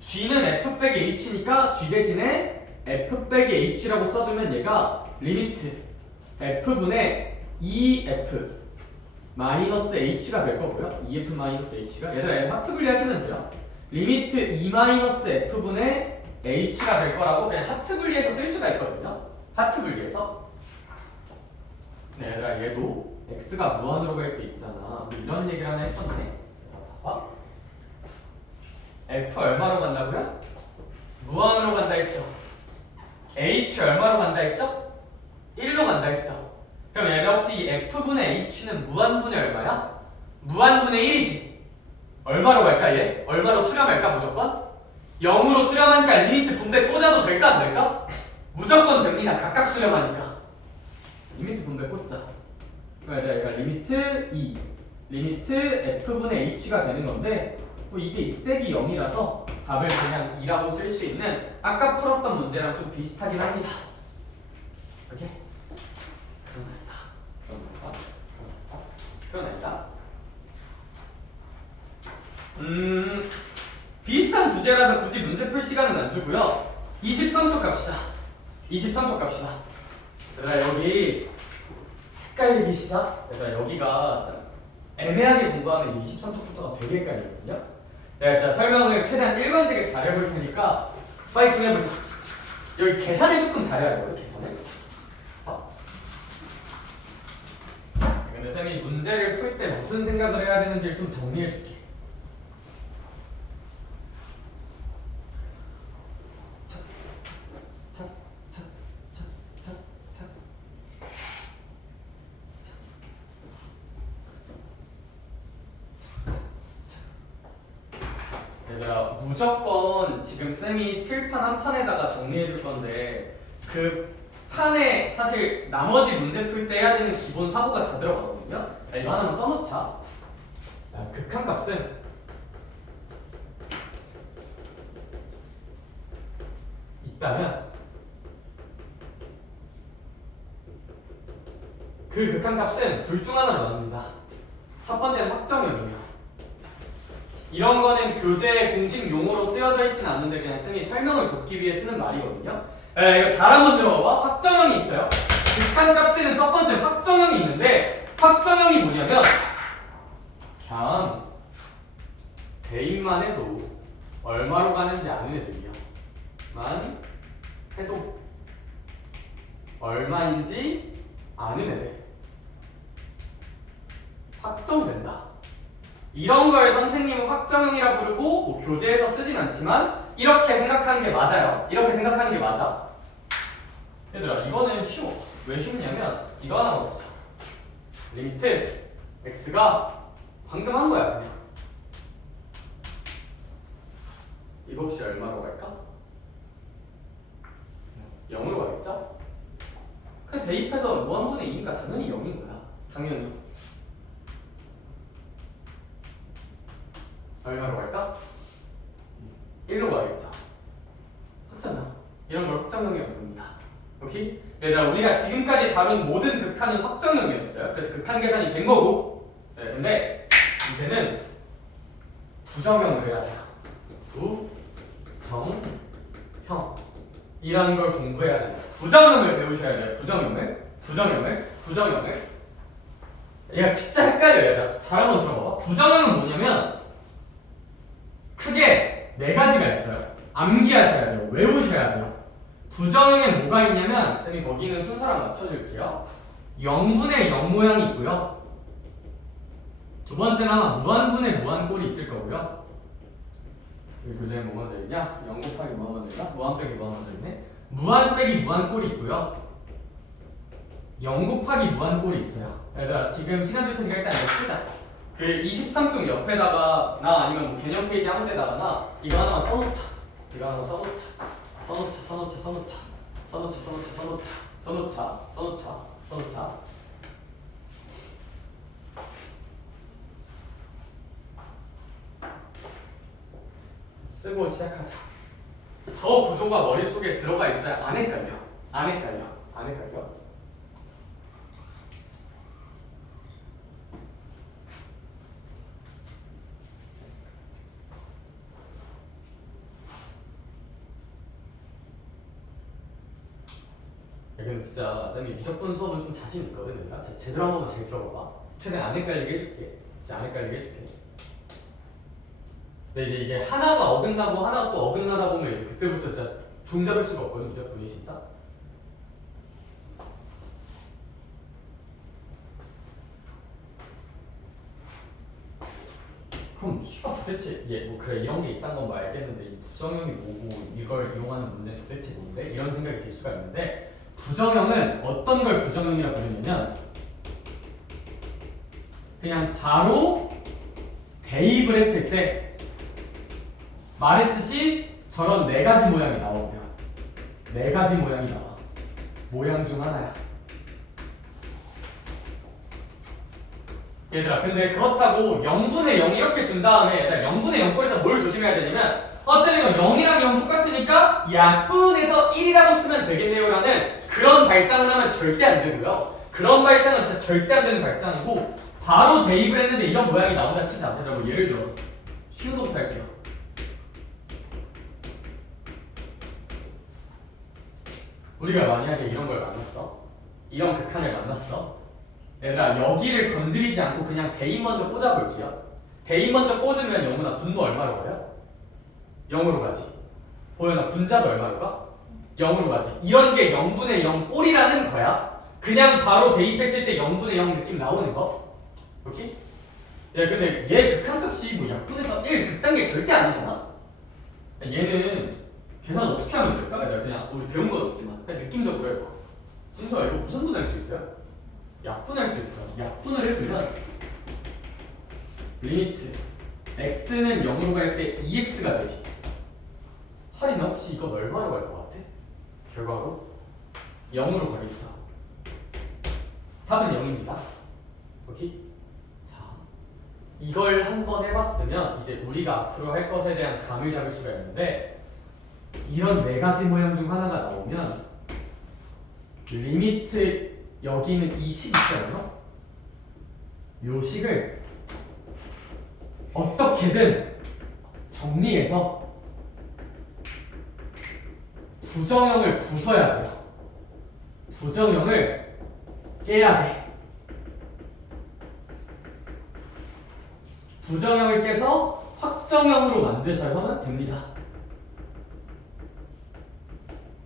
g는 f 빼기 h니까 g 대신에 f 빼기 h라고 써주면 얘가 리미트 f분의 2f 마이너스 h가 될 거고요. 2f 마이너스 h가 얘들아 얘 하트 분리하시면 돼요. 리미트 2 마이너스 f분의 h가 될 거라고 그냥 하트 분리해서 쓸 수가 있거든요. 하트 분리해서 네, 얘들아 얘도 x가 무한으로 갈 때 있잖아. 이런 얘기를 하나 했었네. 봐봐. f 얼마로 간다고요? 무한으로 간다 했죠. h 얼마로 간다 했죠? 1로 간다 했죠. 그럼 얘가 혹시 이 f분의 h는 무한분의 얼마야? 무한분의 1이지. 얼마로 갈까 얘? 얼마로 수렴할까 무조건? 0으로 수렴하니까 리미트 분배 꽂아도 될까 안 될까? 무조건 됩니다. 각각 수렴하니까. 리미트 분배 꽂자. 그래서 얘가 리미트 2 리미트 f분의 h가 되는 건데 뭐 이게 2 빼기 0이라서 답을 그냥 2라고 쓸 수 있는 아까 풀었던 문제랑 좀 비슷하긴 합니다. 오케이? 그런 아니다. 비슷한 주제라서 굳이 문제 풀 시간은 안 주고요. 23쪽 갑시다. 23쪽 갑시다. 얘들아 여기 헷갈리기 시작. 얘들아 여기가 애매하게 공부하면 23쪽부터가 되게 헷갈리거든요. 내가 진짜 설명을 최대한 일관되게 잘해볼 테니까 파이팅 해보자. 여기 계산을 조금 잘해야 돼요. 계산을. 근데 쌤이 문제를 풀 때 무슨 생각을 해야 되는지를 좀 정리해줄게. 얘들아 무조건 지금 쌤이 칠판 한 판에다가 정리해 줄 건데 그 판에 사실 나머지 문제 풀 때 해야 되는 기본 사고가 다 들어가거든요. 이거 하나만 써놓자. 극한값은 있다면 그 극한값은 둘 중 하나로 나옵니다. 첫 번째는 확정형이에요. 이런 거는 교재 공식 용어로 쓰여져 있진 않는데 그냥 쌤이 설명을 돕기 위해 쓰는 말이거든요. 이거 잘 한번 들어봐. 확정형이 있어요. 극한값에는 첫 번째 확정형이 있는데 확정형이 뭐냐면 그냥 대입만 해도 얼마로 가는지 아는 애들이야. 만 해도 얼마인지 아는 애들. 확정된다. 이런 걸 선생님은 확정형이라 부르고 뭐 교재에서 쓰진 않지만 이렇게 생각하는 게 맞아요. 이렇게 생각하는 게 맞아. 얘들아 이거는 쉬워. 왜 쉽냐면 이거 하나만 보자. 리미트 x가 방금 한 거야 그냥. 이거 혹시 얼마로 갈까? 0으로 가겠죠? 그냥 대입해서 무한분의 2니까 당연히 0인 거야. 당연히. 얼마로 갈까? 1로 가겠죠. 확정형. 이런 걸 확정형이라고 부릅니다. 오케이? 얘들아 우리가 지금까지 다룬 모든 극한은 확정형이었어요. 그래서 극한 계산이 된 거고. 네, 근데 이제는 부정형을 해야 돼요. 부정형. 이라는 걸 공부해야 돼요. 부정형을 배우셔야 돼요. 부정형을. 얘가 진짜 헷갈려요. 얘들아. 잘 한번 들어봐봐. 부정형은 뭐냐면 크게 네 가지가 있어요. 암기하셔야 돼요. 외우셔야 돼요. 부정형엔 뭐가 있냐면 쌤이 거기는 순서랑 맞춰줄게요. 0분의 0 모양이 있고요. 두 번째는 아마 무한분의 무한꼴이 있을 거고요. 여기 교재에 뭐 먼저 있냐? 0 곱하기 무한 먼저 있나? 무한 빼기 무한 먼저 있네. 무한 빼기 무한꼴이 있고요. 0 곱하기 무한꼴이 있어요. 얘들아 지금 시간 줄 테니까 일단 이거 쓰자. 그 23쪽 옆에다가 나 아니면 뭐 개념 페이지 아무 데다가나 이거 하나만 써놓자. 써놓자. 쓰고 시작하자. 저 구조가 머릿속에 들어가 있어야 안 헷갈려. 근데 진짜 쌤이 미적분 수업은 좀 자신 있거든. 얘들아 제대로 한 번만 잘 들어봐봐. 최대한 안 헷갈리게 해줄게. 진짜 안 헷갈리게 해줄게. 근데 이제 이게 하나가 어긋나고 하나가 또 어긋나다 보면 이제 그때부터 진짜 종잡을 수가 없거든. 미적분이 진짜. 그럼 도대체 뭐 그래 이런 게 있다는 건 뭐 알겠는데 이 부정형이 뭐고 이걸 이용하는 문제는 도대체 뭔데? 이런 생각이 들 수가 있는데 부정형은 어떤 걸 부정형이라고 부르냐면 그냥 바로 대입을 했을 때 말했듯이 저런 네 가지 모양이 나오고요. 네 가지 모양이 나와. 모양 중 하나야. 얘들아 근데 그렇다고 0분의 0 이렇게 준 다음에 0분의 0 꼴에서 뭘 조심해야 되냐면 어차피 이거 0이랑 0 똑같으니까 약분해서 1이라고 쓰면 되겠네요 라는 그런 발상을 하면 절대 안 되고요. 그런 발상은 진짜 절대 안 되는 발상이고 바로 대입을 했는데 이런 모양이 나온다 치자. 뭐 예를 들어서 쉬운 거부터 할게요. 우리가 만약에 이런 걸 만났어. 이런 극한을 만났어. 얘들아 여기를 건드리지 않고 그냥 대입 먼저 꽂아볼게요. 대입 먼저 꽂으면 영훈아 분모 얼마로 가요? 0으로 가지. 보현아 분자도 얼마로 가? 0으로 가지. 이런 게 0분의 0 꼴이라는 거야. 그냥 바로 대입했을 때 0분의 0 느낌 나오는 거. 오케이? 야 근데 얘 극한값이 뭐 약분해서 1 그딴 게 절대 아니잖아. 얘는 계산 어떻게 하면 될까? 그냥 우리 배운 건 없지만 그냥 느낌적으로 해봐. 순서야 이거 무슨 분할 수 있어요? 약분할 수 있다. 약분을 해주면 리미트 x는 0으로 갈 때 2x가 되지. 할인아 혹시 이거 얼마로 갈 것 같아? 결과로 0으로 가겠죠. 답은 0입니다. 오케이? 자, 이걸 한번 해봤으면 이제 우리가 앞으로 할 것에 대한 감을 잡을 수가 있는데 이런 네 가지 모양 중 하나가 나오면 리미트 여기는 이 식 있잖아요. 요 식을 어떻게든 정리해서 부정형을 부숴야 돼요. 부정형을 깨야 돼. 부정형을 깨서 확정형으로 만드셔야 됩니다.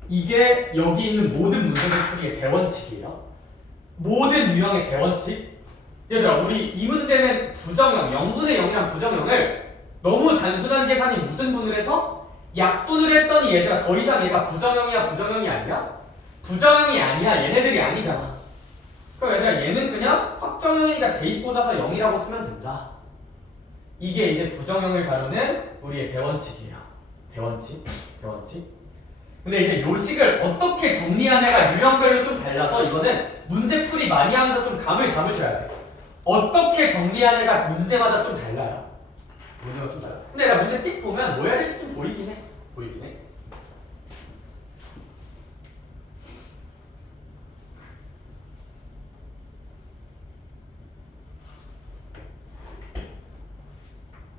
이게 여기 있는 모든 문제들 풀이의 대원칙이에요. 모든 유형의 대원칙. 얘들아 우리 이 문제는 부정형 0분의 0이란 부정형을 너무 단순한 계산이 무슨 분을 해서 약분을 했더니 얘들아 더 이상 얘가 부정형이야 부정형이 아니야? 부정형이 아니야 얘네들이 아니잖아. 그럼 얘들아 얘는 그냥 확정형이니까 대입 꽂아서 0이라고 쓰면 된다. 이게 이제 부정형을 다루는 우리의 대원칙이에요. 대원칙. 근데 이제 요식을 어떻게 정리하냐가 유형별로 좀 달라서 이거는 문제풀이 많이 하면서 좀 감을 잡으셔야 돼. 어떻게 정리하냐가 문제마다 좀 달라요. 문제가 좀 달라. 근데 나 문제 띡 보면 뭐 해야 될지 좀 보이긴 해.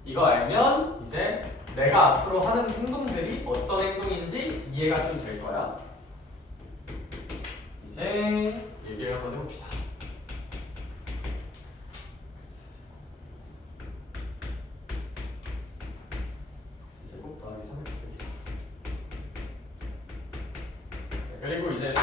이거 알면 이제 내가 앞으로 하는 행동들이 어떤 행동인지 이해가 좀 될 거야. 이제 얘기를 한번 해봅시다. x제곱 더하기 3x 그리고 이제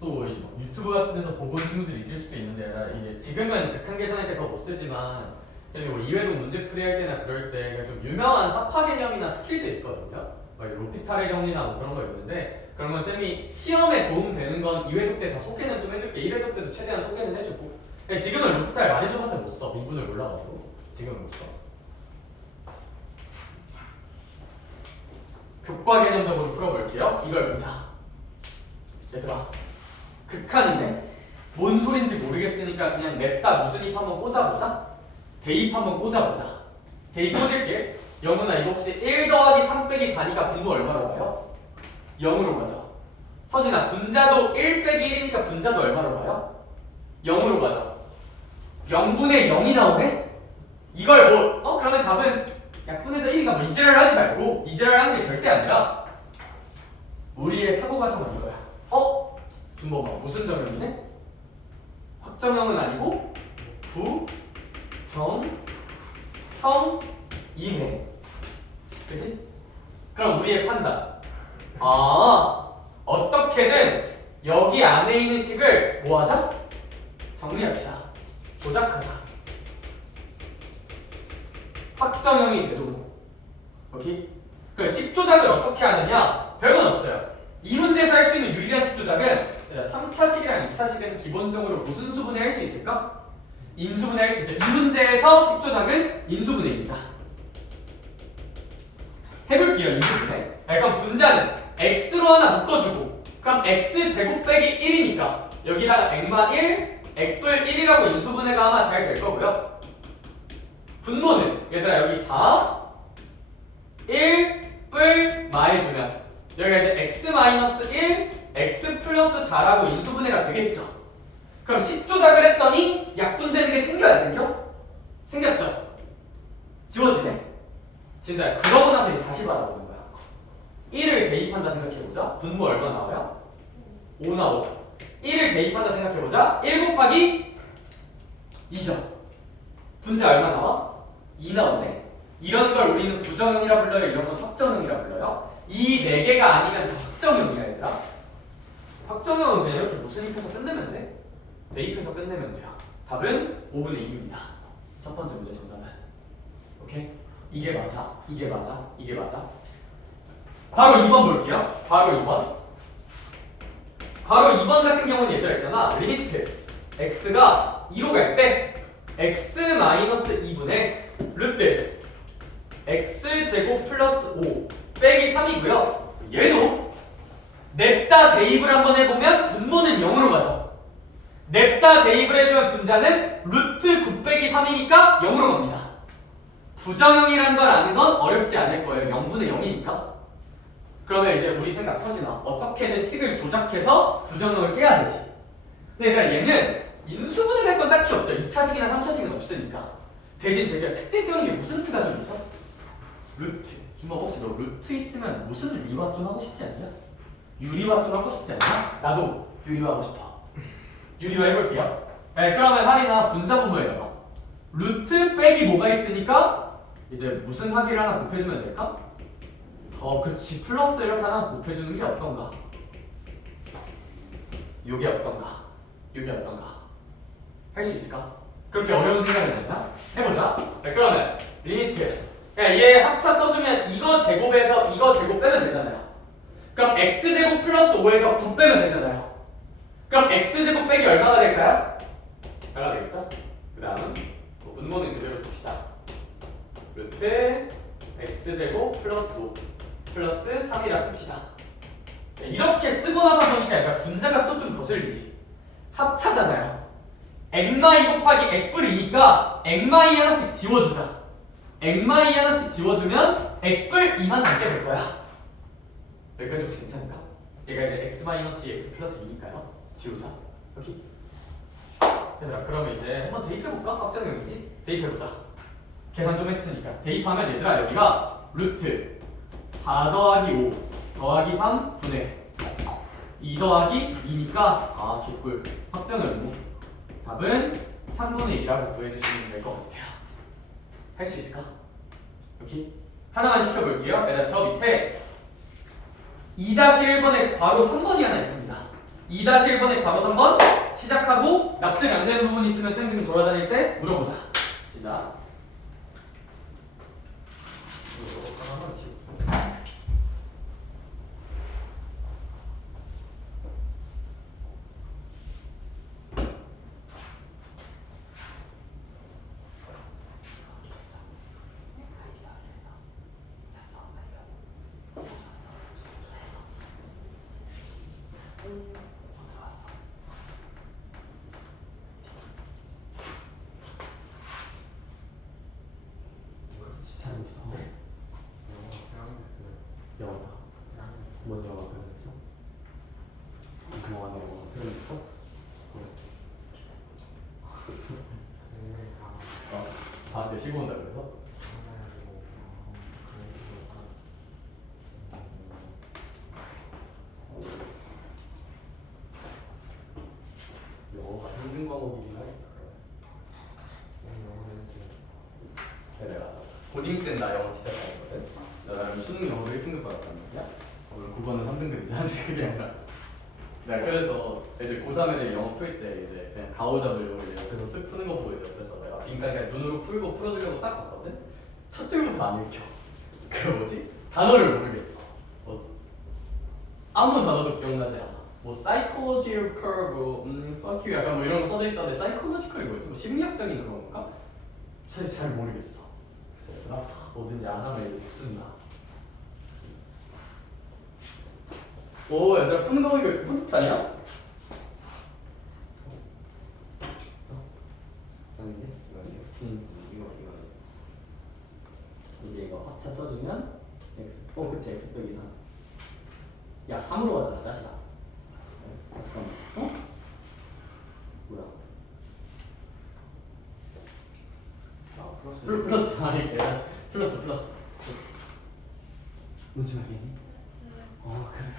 또 유튜브 같은 데서 보고 온 친구들이 있을 수도 있는데 이게 지금은 극한 계산할 때 그거 못 쓰지만 쌤이 뭐 이외동 문제풀이 할 때나 그럴 때 좀 유명한 사파 개념이나 스킬들 있거든요. 로피탈의 정리나 뭐 그런 거 있는데 그런 건 쌤이 시험에 도움되는 건 2회독 때 다 소개는 좀 해줄게. 1회독 때도 최대한 소개는 해주고 지금은 로피탈 많이 줘봤자 못 써. 미분을 몰라가지고 지금은 못 써. 교과 개념적으로 풀어볼게요. 이걸 보자. 얘들아 극한이네. 뭔 소린지 모르겠으니까 그냥 냅다 무진입 한번 꽂아보자. 대입 한번 꽂아보자. 대입 꽂을게. 영훈아 이거 혹시 1 더하기 3 빼기 4니까 분모 얼마로 가요? 0으로 가죠. 서진아 분자도 1 빼기 1이니까 분자도 얼마로 가요? 0으로 가죠. 0분의 0이 나오네? 이걸 뭐 그러면 답은 약분해서 1인가 뭐 이지랄 하지 말고 이지랄 하는 게 절대 아니라 우리의 사고과정은 이거야. 준범아 무슨 정형이네? 확정형은 아니고 부정형이네. 그치? 그럼 우리의 판단 어떻게든 여기 안에 있는 식을 뭐하자? 정리합시다. 조작하자. 확정형이 되도록. 오케이? 그 식 조작을 어떻게 하느냐? 별건 없어요. 이 문제에서 할 수 있는 유일한 식 조작은 3차식이랑 2차식은 기본적으로 무슨 수분해 할 수 있을까? 인수분해 할 수 있죠. 이 문제에서 식 조작은 인수분해입니다. 해볼게요. 인수분해. 그럼 분자는 x로 하나 묶어주고 그럼 x제곱 빼기 1이니까 여기다가 액마 1, 액불 1이라고 인수분해가 아마 잘 될 거고요. 분모는 얘들아 여기 4, 1, 뿔 마해주면 여기가 이제 x-1, x 플러스 4라고 인수분해가 되겠죠. 그럼 식 조작을 했더니 약분되는 게 생겨야 생겨? 생겼죠. 지워지네. 진짜 그러고 나서 이제 다시 바라보는 거야. 1을 대입한다 생각해보자. 분모 얼마 나와요? 5 나오죠. 1을 대입한다 생각해보자. 1 곱하기 2죠. 분자 얼마 나와? 2 나오네. 이런 걸 우리는 부정형이라 불러요. 이런 건 확정형이라 불러요. 이 4개가 아니면 다 확정형이야 얘들아. 확정형은 그냥 이렇게 무순입해서 끝내면 돼. 대입해서 끝내면 돼요. 답은 5분의 2입니다. 첫 번째 문제 정답은. 오케이? 이게 맞아. 바로 2번 볼게요. 바로 2번 같은 경우는 얘들아 있잖아. 리미트 x가 2로 갈 때 x-2분의 루트 x제곱 플러스 5 빼기 3이고요. 얘도 냅다 대입을 한번 해보면 분모는 0으로 가죠. 냅다 대입을 해주면 분자는 루트 9 빼기 3이니까 0으로 갑니다. 부정형이란 걸 아는 건 어렵지 않을 거예요. 0분의 0이니까. 그러면 이제 우리 생각 서진아 어떻게든 식을 조작해서 부정형을 깨야 되지. 근데 얘는 인수분해 될 건 딱히 없죠. 2차식이나 3차식은 없으니까. 대신 제가 특징적인 게 무슨 트가 좀 있어? 루트. 준범 혹시 너 루트 있으면 무슨 리화 좀 하고 싶지 않냐? 유리화 좀 하고 싶지 않냐? 나도 유리화 하고 싶어. 유리화 해볼게요. 네, 그러면 할인아 분자분모에다가 루트 빼기 뭐가 있으니까 이제 무슨 합의를 하나 곱해주면 될까? 그치. 플러스 이렇게 하나 곱해주는 게 어떤가? 요게 어떤가? 할 수 있을까? 그렇게 어려운 생각은 아니다. 해보자. 자, 그러면 리미트. 얘 합차 써주면 이거 제곱에서 이거 제곱 빼면 되잖아요. 그럼 x제곱 플러스 5에서 9 빼면 되잖아요. 그럼 x제곱 빼기 얼마가 될까요? 4가 되겠죠? 그 다음은 분모는 그대로 씁시다. 루트 x제곱 플러스 5 플러스 3이라 씁시다. 이렇게 쓰고 나서 보니까 약간 분자가 또 좀 거슬리지. 합차잖아요. 액마이 곱하기 액불이니까 액마이 하나씩 지워주자. 액마이 하나씩 지워주면 액불 2만 남게 될 거야. 여기까지 혹시 괜찮을까? 얘가 이제 x 마이너스 x 플러스 2니까요. 지우자. 여기. 얘들아 그러면 이제 한번 대입해볼까? 합작용이지? 대입해보자. 계산 좀 했으니까. 대입하면 얘들아 여기가 루트 4 더하기 5 더하기 3 분의 2 더하기 2니까 아 개꿀. 확정이었네. 답은 3분의 1이라고 구해주시면 될 것 같아요. 할 수 있을까? 여기 하나만 시켜볼게요. 얘들아 저 밑에 2-1번에 괄호 3번이 하나 있습니다. 2-1번에 괄호 3번 시작하고 납득 안 되는 부분 있으면 쌤 지금 돌아다닐 때 물어보자. 시작. 하나만 지워. 뭔 영화 표현했어? 무슨 영화 표현했어? 다한테 쉬고 온다 그래서? 영어가 힘든 과목이긴 하겠다. 내가 고딩 때 나 영어 진짜 잘했거든? 나 나름 수능 영어로 1등급 받았단 말이야? 물론 국어는 3등급이지 한지 그게 아니라 내가 그래서 애들 고3 애들 영어 풀 때 이제 그냥 가오 잡으려고 이제 옆에서 쓱 푸는 거 보고 이제 옆에서 내가 빈칸 그냥 눈으로 풀고 풀어주려고 딱 봤거든? 첫 줄부터 안 읽혀. 그 뭐지? 단어를 모르겠어. 아무 단어도 기억나지 않아. 뭐 psychological 뭐 fuck you 약간 뭐 이런 거 써져 있었는데 psychological이 뭐였지? 뭐 심리학적인 그런 건가? 잘 모르겠어. 그래서 뭐든지 안 하면 이제 못 쓴다. 오 얘들아 푸는 거 보니까 이렇게 뿌듯하냐? 아니네? 이거 이제 이거 합차 써주면 x 그치 x 빼기 3 야 3으로 가잖아 자식아. 잠깐만 뭐야 플러스 아니 플러스 뭔지 알겠니? 그래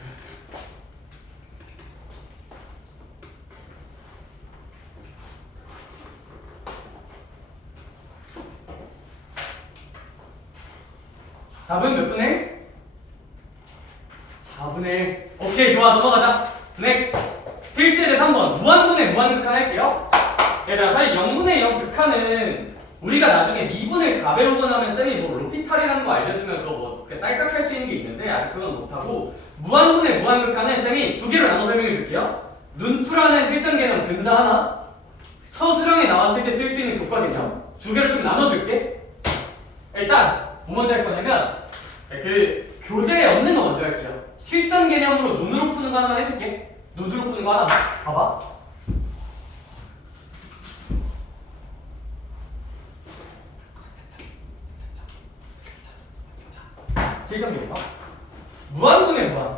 답은 몇 분의 1? 4분의 1. 오케이 좋아 넘어가자. 넥스트. 필수의 3번 무한분의 무한극한 할게요. 얘들아 사실 0분의 0 극한은 우리가 나중에 미분을 다 배우고 나면 쌤이 뭐 로피탈이라는 거 알려주면 그거 뭐 딸깍할 수 있는 게 있는데 아직 그건 못하고 무한분의 무한극한은 쌤이 두 개로 나눠 설명해 줄게요. 눈풀하는 실전 개념 근사 하나 서술형에 나왔을 때 쓸 수 있는 교과 개념 두 개로 좀 나눠줄게. 일단 뭐 먼저 할 거냐면 그 교재에 없는 거 먼저 할게요. 실전 개념으로 눈으로 푸는 거 하나만 해줄게. 눈으로 푸는 거 하나만 봐봐. 실전 개념 무한분의 무한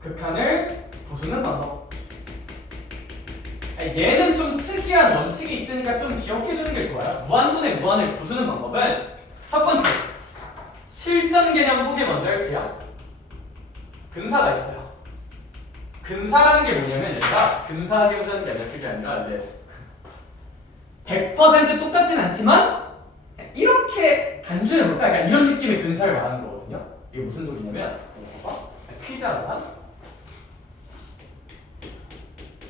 극한을 부수는 방법. 얘는 좀 특이한 원칙이 있으니까 좀 기억해주는 게 좋아요. 무한분의 무한을 부수는 방법은 첫 번째 실전 개념 소개 먼저 할게요. 근사가 있어요. 근사라는 게 뭐냐면 얘가 근사하게 보자는 게 아니라 그게 아니라 이제 100% 똑같진 않지만 이렇게 단순해볼까? 약간 이런 느낌의 근사를 말하는 거거든요. 이게 무슨 소리냐면 봐봐 퀴즈 하나만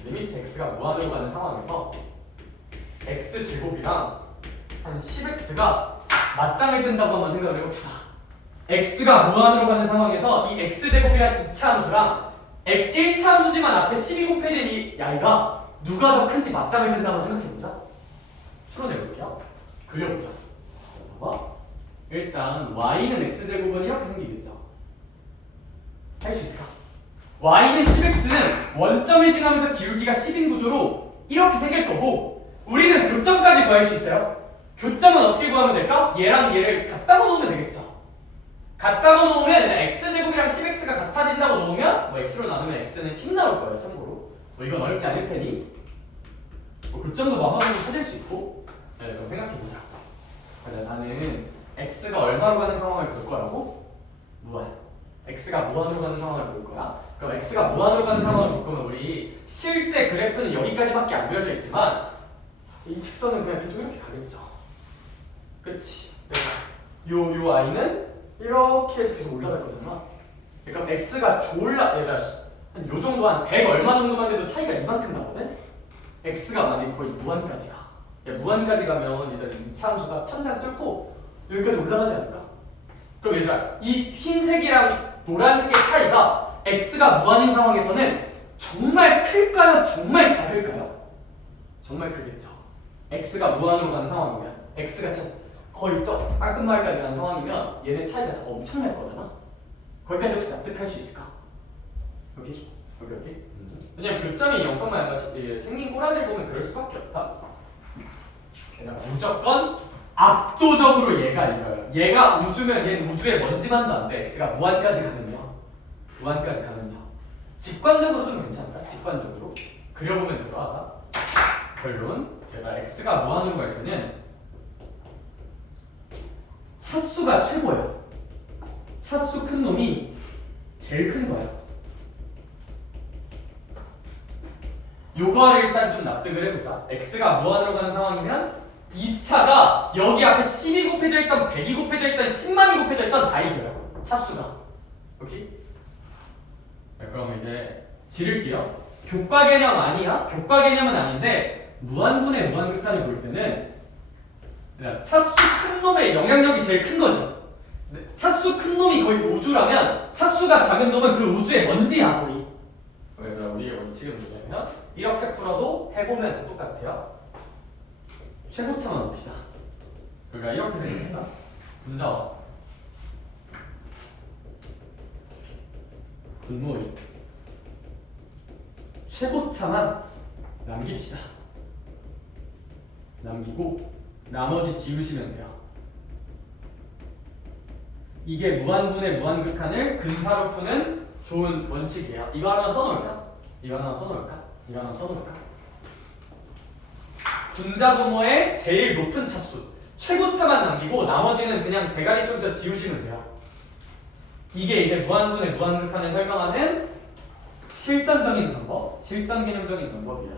리미트 x가 무한으로 가는 상황에서 x제곱이랑 한 10x가 맞짱을 뜬다고 한번 생각을 해봅시다. x가 무한으로 가는 상황에서 이 x제곱이란 2차 함수랑 x 1차 함수지만 앞에 12 곱해진 이 y가 누가 더 큰지 맞짱을 뜬다고 생각해보자. 풀어내볼게요. 그려보자. 봐봐. 일단 y는 x제곱은 이렇게 생기겠죠. 할 수 있을까? y는 10x는 원점을 지나면서 기울기가 10인 구조로 이렇게 생길 거고, 우리는 교점까지 구할 수 있어요. 교점은 어떻게 구하면 될까? 얘랑 얘를 갖다가 놓으면 되겠죠. 갖다가 놓으면 x제곱이랑 10x가 같아진다고 놓으면 뭐 x로 나누면 x는 10 나올 거예요. 참고로 뭐 이건 어렵지 않을 테니 뭐 교점도 마음대로 찾을 수 있고. 네, 그럼 생각해보자. 나는 x가 얼마로 가는 상황을 볼 거라고? 무한. x가 무한으로 가는 상황을 볼 거야. 그럼 x가 무한으로 가는 상황을 볼 거면 우리 실제 그래프는 여기까지밖에 안 그려져 있지만 이 직선은 그냥 계속 이렇게 가겠죠. 그치? 요 i는 이렇게 해서 계속 올라갈 거잖아. 그럼 x가 졸라 얘들아 한 요 정도 한 100 얼마 정도만 돼도 차이가 이만큼 나거든? x가 만약에 거의 무한까지 가. 야, 무한까지 가면 얘들아 2차 함수가 천장 뚫고 여기까지 올라가지 않을까? 그럼 얘들아 이 흰색이랑 노란색의 차이가 x가 무한인 상황에서는 정말 클까요? 정말 작을까요? 정말 크겠죠. x가 무한으로 가는 상황이면 x가 거의 저 깔끔말까지 가는 상황이면 얘네 차이가 엄청날 거잖아. 거기까지 혹시 납득할 수 있을까? 여기? 왜냐면 교점이 0,가 생긴 꼬라지를 보면 그럴 수밖에 없다. 그러니까 무조건 압도적으로 얘가 이겨요. 얘가 우주면 얘는 우주의 먼지만도 안 돼. x가 무한까지 가면요. 직관적으로 좀 괜찮다. 직관적으로 그려보면 들어가다. 결론 얘가 x가 무한으로 갈 때는 차수가 최고야. 차수 큰 놈이 제일 큰 거야. 요거를 일단 좀 납득을 해보자. x가 무한으로 가는 상황이면 2차가 여기 앞에 10이 곱해져 있던 100이 곱해져 있던 10만이 곱해져 있던 다 이겨요. 차수가. 오케이? 네, 그럼 이제 지를게요. 교과 개념 아니야? 교과 개념은 아닌데 무한분의 무한극한을 볼 때는 차수 큰 놈의 영향력이 제일 큰 거죠. 차수 큰 놈이 거의 우주라면 차수가 작은 놈은 그 우주의 먼지야 거의. 그래서 우리의 원칙은 뭐냐면 이렇게 풀어도 해보면 다 똑같아요. 최고차만 봅시다. 그러니까 이렇게 됩니다. 분자와 분모의 최고차만 남깁시다. 남기고 나머지 지우시면 돼요. 이게 무한분의 무한극한을 근사로 푸는 좋은 원칙이에요. 이거 하나 써놓을까? 분자 분모의 제일 높은 차수 최고차만 남기고 나머지는 그냥 대가리 속에서 지우시면 돼요. 이게 이제 무한분의 무한극한을 설명하는 실전 개념적인 방법이에요.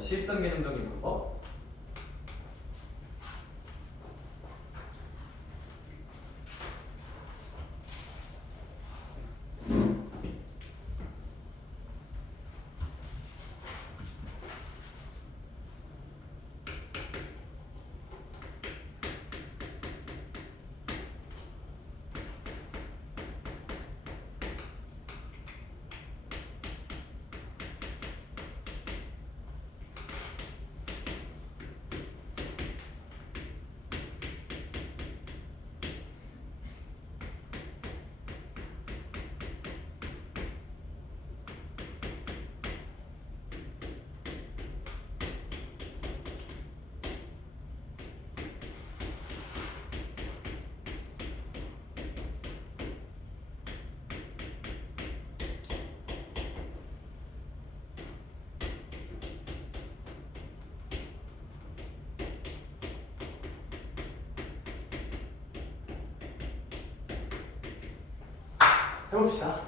해봅시다.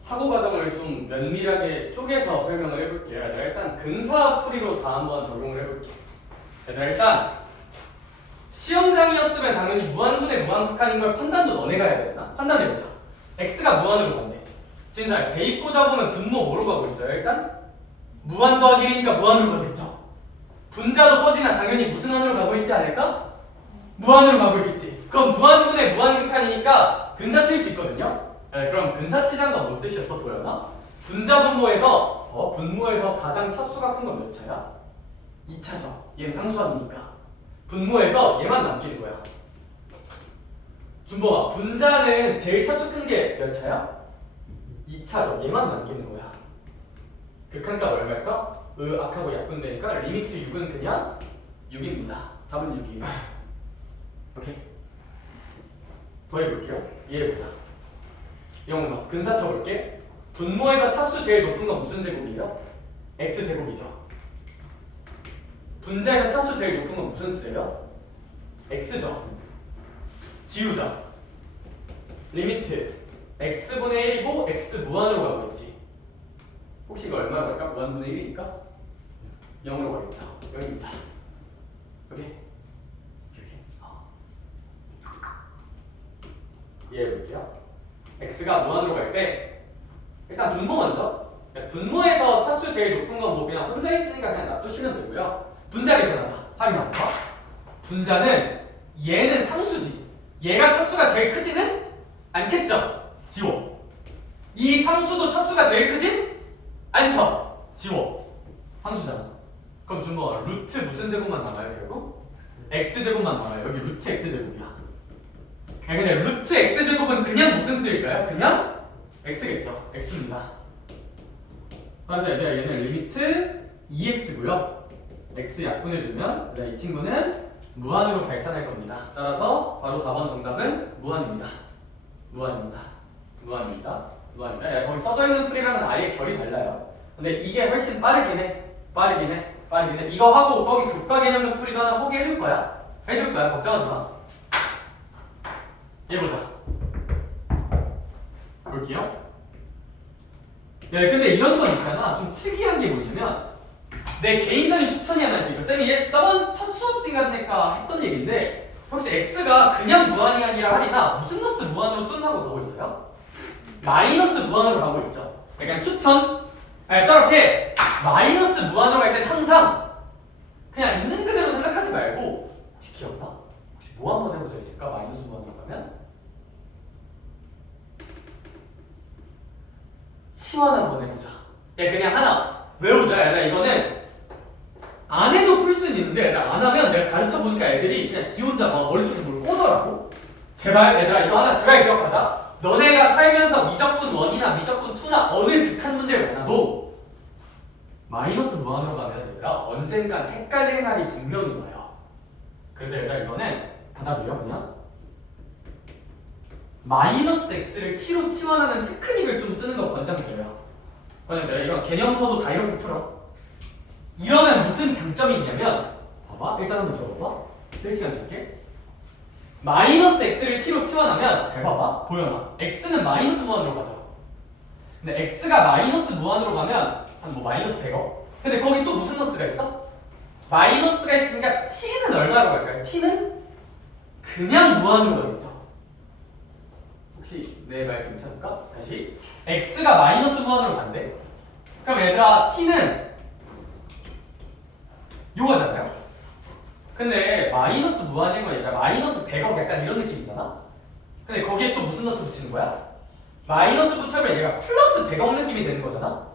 사고 과정을 좀 면밀하게 쪼개서 설명을 해볼게요. 일단 근사풀이로 다 한번 적용을 해볼게요. 일단 시험장이었으면 당연히 무한분의 무한극한인 걸 판단도 너네가 해야 되잖아. 판단해보자. x가 무한으로 간대. 진짜 대입고 잡으면 분모 뭐로 가고 있어요? 일단 무한 더하기 1이니까 무한으로 가겠죠. 분자도 서진아 당연히 무슨 한으로 가고 있지 않을까? 무한으로 가고 있겠지. 그럼 무한분의 무한극한이니까 근사 칠 수 있거든요. 네, 그럼 근사 치자가 뭔 뜻이었어? 보였나? 분자 분모에서 가장 차수가 큰 건 몇 차야? 2차죠. 얘는 상수함이니까. 분모에서 얘만 남기는 거야. 준범아, 분자는 제일 차수 큰 게 몇 차야? 2차죠. 얘만 남기는 거야. 극한값 얼마일까? 악하고 약분되니까 리미트 6은 그냥 6입니다. 답은 6이에요. 오케이. 더 해볼게요. 이해해보자. 영훈아, 근사 쳐볼게. 분모에서 차수 제일 높은 건 무슨 제곱이에요? x제곱이죠. 분자에서 차수 제일 높은 건 무슨 수예요? x죠. 지우자. 리미트 x분의 1이고 x 무한으로 가고 있지. 혹시 이거 얼마로 갈까? 무한분의 1이니까 0으로 가겠죠. 여기입니다. 오케이? 이해해볼게요. x가 무한으로 갈 때 일단 분모 먼저. 분모에서 차수 제일 높은 건 뭐 그냥 혼자 있으니까 그냥 놔두시면 되고요. 분자 계산하자. 할인한다. 분자는 얘는 상수지. 얘가 차수가 제일 크지는 않겠죠. 지워. 이 상수도 차수가 제일 크진 않죠. 지워. 상수잖아. 그럼 준범아 루트 무슨 제곱만 남아요 결국? x제곱만 남아요. 여기 루트 x제곱이야. 근데 루트 x제곱은 그냥 무슨 수일까요? 그냥 x겠죠. x입니다. 그래서 얘는 리미트 2x고요. x 약분해주면 이 친구는 무한으로 발산할 겁니다. 따라서 바로 4번 정답은 무한입니다. 무한입니다. 무한입니다. 무한입니다. 거기 써져 있는 풀이랑은 아예 결이 달라요. 근데 이게 훨씬 빠르긴 해. 빠르긴 해. 이거 하고 거기 교과 개념적 풀이도 하나 소개해줄 거야. 해줄 거야. 걱정하지 마. 해보자. 볼게요. 네, 근데 이런 건 있잖아. 좀 특이한 게 뭐냐면 내 개인적인 추천이 하나 있어. 쌤이 저번 첫 수업 시간이니까 했던 얘기인데 혹시 x가 그냥 무한이 아니라 할이나 무슨 마스 무한으로 뜬다고 가고 있어요? 마이너스 무한으로 가고 있죠. 그러니까 추천. 저렇게 마이너스 무한으로 갈 땐 항상 그냥 있는 그대로 생각하지 말고 혹시 기억나? 혹시 뭐 한번 해보자 있을까? 마이너스 무한으로 가면 치환 한번 해보자. 그냥 하나 외우자. 얘들아 이거는 안 해도 풀 수는 있는데 얘들아 안 하면 내가 가르쳐 보니까 애들이 그냥 지 혼자 막 머릿속에 뭘 꽂더라고. 제발 얘들아 이거 하나 제발 기억하자. 너네가 살면서 미적분 1이나 미적분 2나 어느 극한 문제를 내놔도 마이너스 무한으로 가면 얘들아 언젠간 헷갈리는 날이 분명히 와요. 그래서 얘들아 이거는 받아들여 그냥 마이너스 x를 t로 치환하는 테크닉을 좀 쓰는 거 권장드려요. 그러니까 이건 개념서도 다 이렇게 풀어. 이러면 무슨 장점이 있냐면 봐봐 일단 한번 적어봐. 쓸 시간 줄게. 마이너스 x를 t로 치환하면 잘 봐봐 보여놔. x는 마이너스 무한으로 가죠. 근데 x가 마이너스 무한으로 가면 한 뭐 마이너스 100억. 근데 거기 또 무슨 너스가 있어? 마이너스가 있으니까 t는 얼마로 갈까요? t는 그냥 무한으로 가겠죠. 혹시 내 말 괜찮을까? 다시 x가 마이너스 무한으로 간대. 그럼 얘들아 t는 요거잖아요. 근데 마이너스 무한인 건 얘들아 마이너스 100억 약간 이런 느낌이잖아. 근데 거기에 또 무슨 너스 붙이는 거야? 마이너스 붙여면 얘가 플러스 100억 느낌이 되는 거잖아.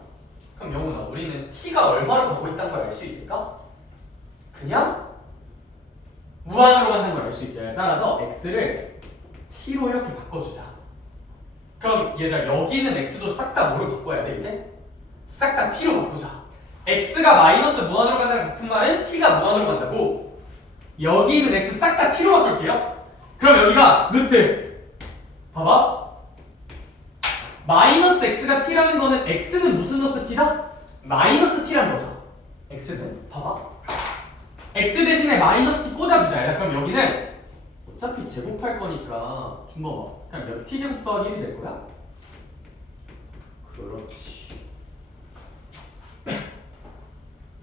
그럼 영훈아 우리는 t가 얼마로 가고 있다는 걸 알 수 있을까? 그냥 무한으로 간다는 걸 알 수 있어요. 따라서 x를 t로 이렇게 바꿔주자. 그럼 얘들아 여기는 x도 싹 다 뭐로 바꿔야 돼 이제? 싹 다 t로 바꾸자. x가 마이너스 무한으로 간다는 같은 말은 t가 무한으로 간다고. 여기 있는 x 싹 다 t로 바꿀게요. 그럼 여기가 루트 봐봐 마이너스 x가 t라는 거는 x는 무슨 너스 t다? 마이너스 t라는 거죠. x는 봐봐 x 대신에 마이너스 t 꽂아주자. 그럼 여기는 어차피 제곱할 거니까 준범아 그냥 몇 t제곱 더하기 1이 될 거야? 그렇지.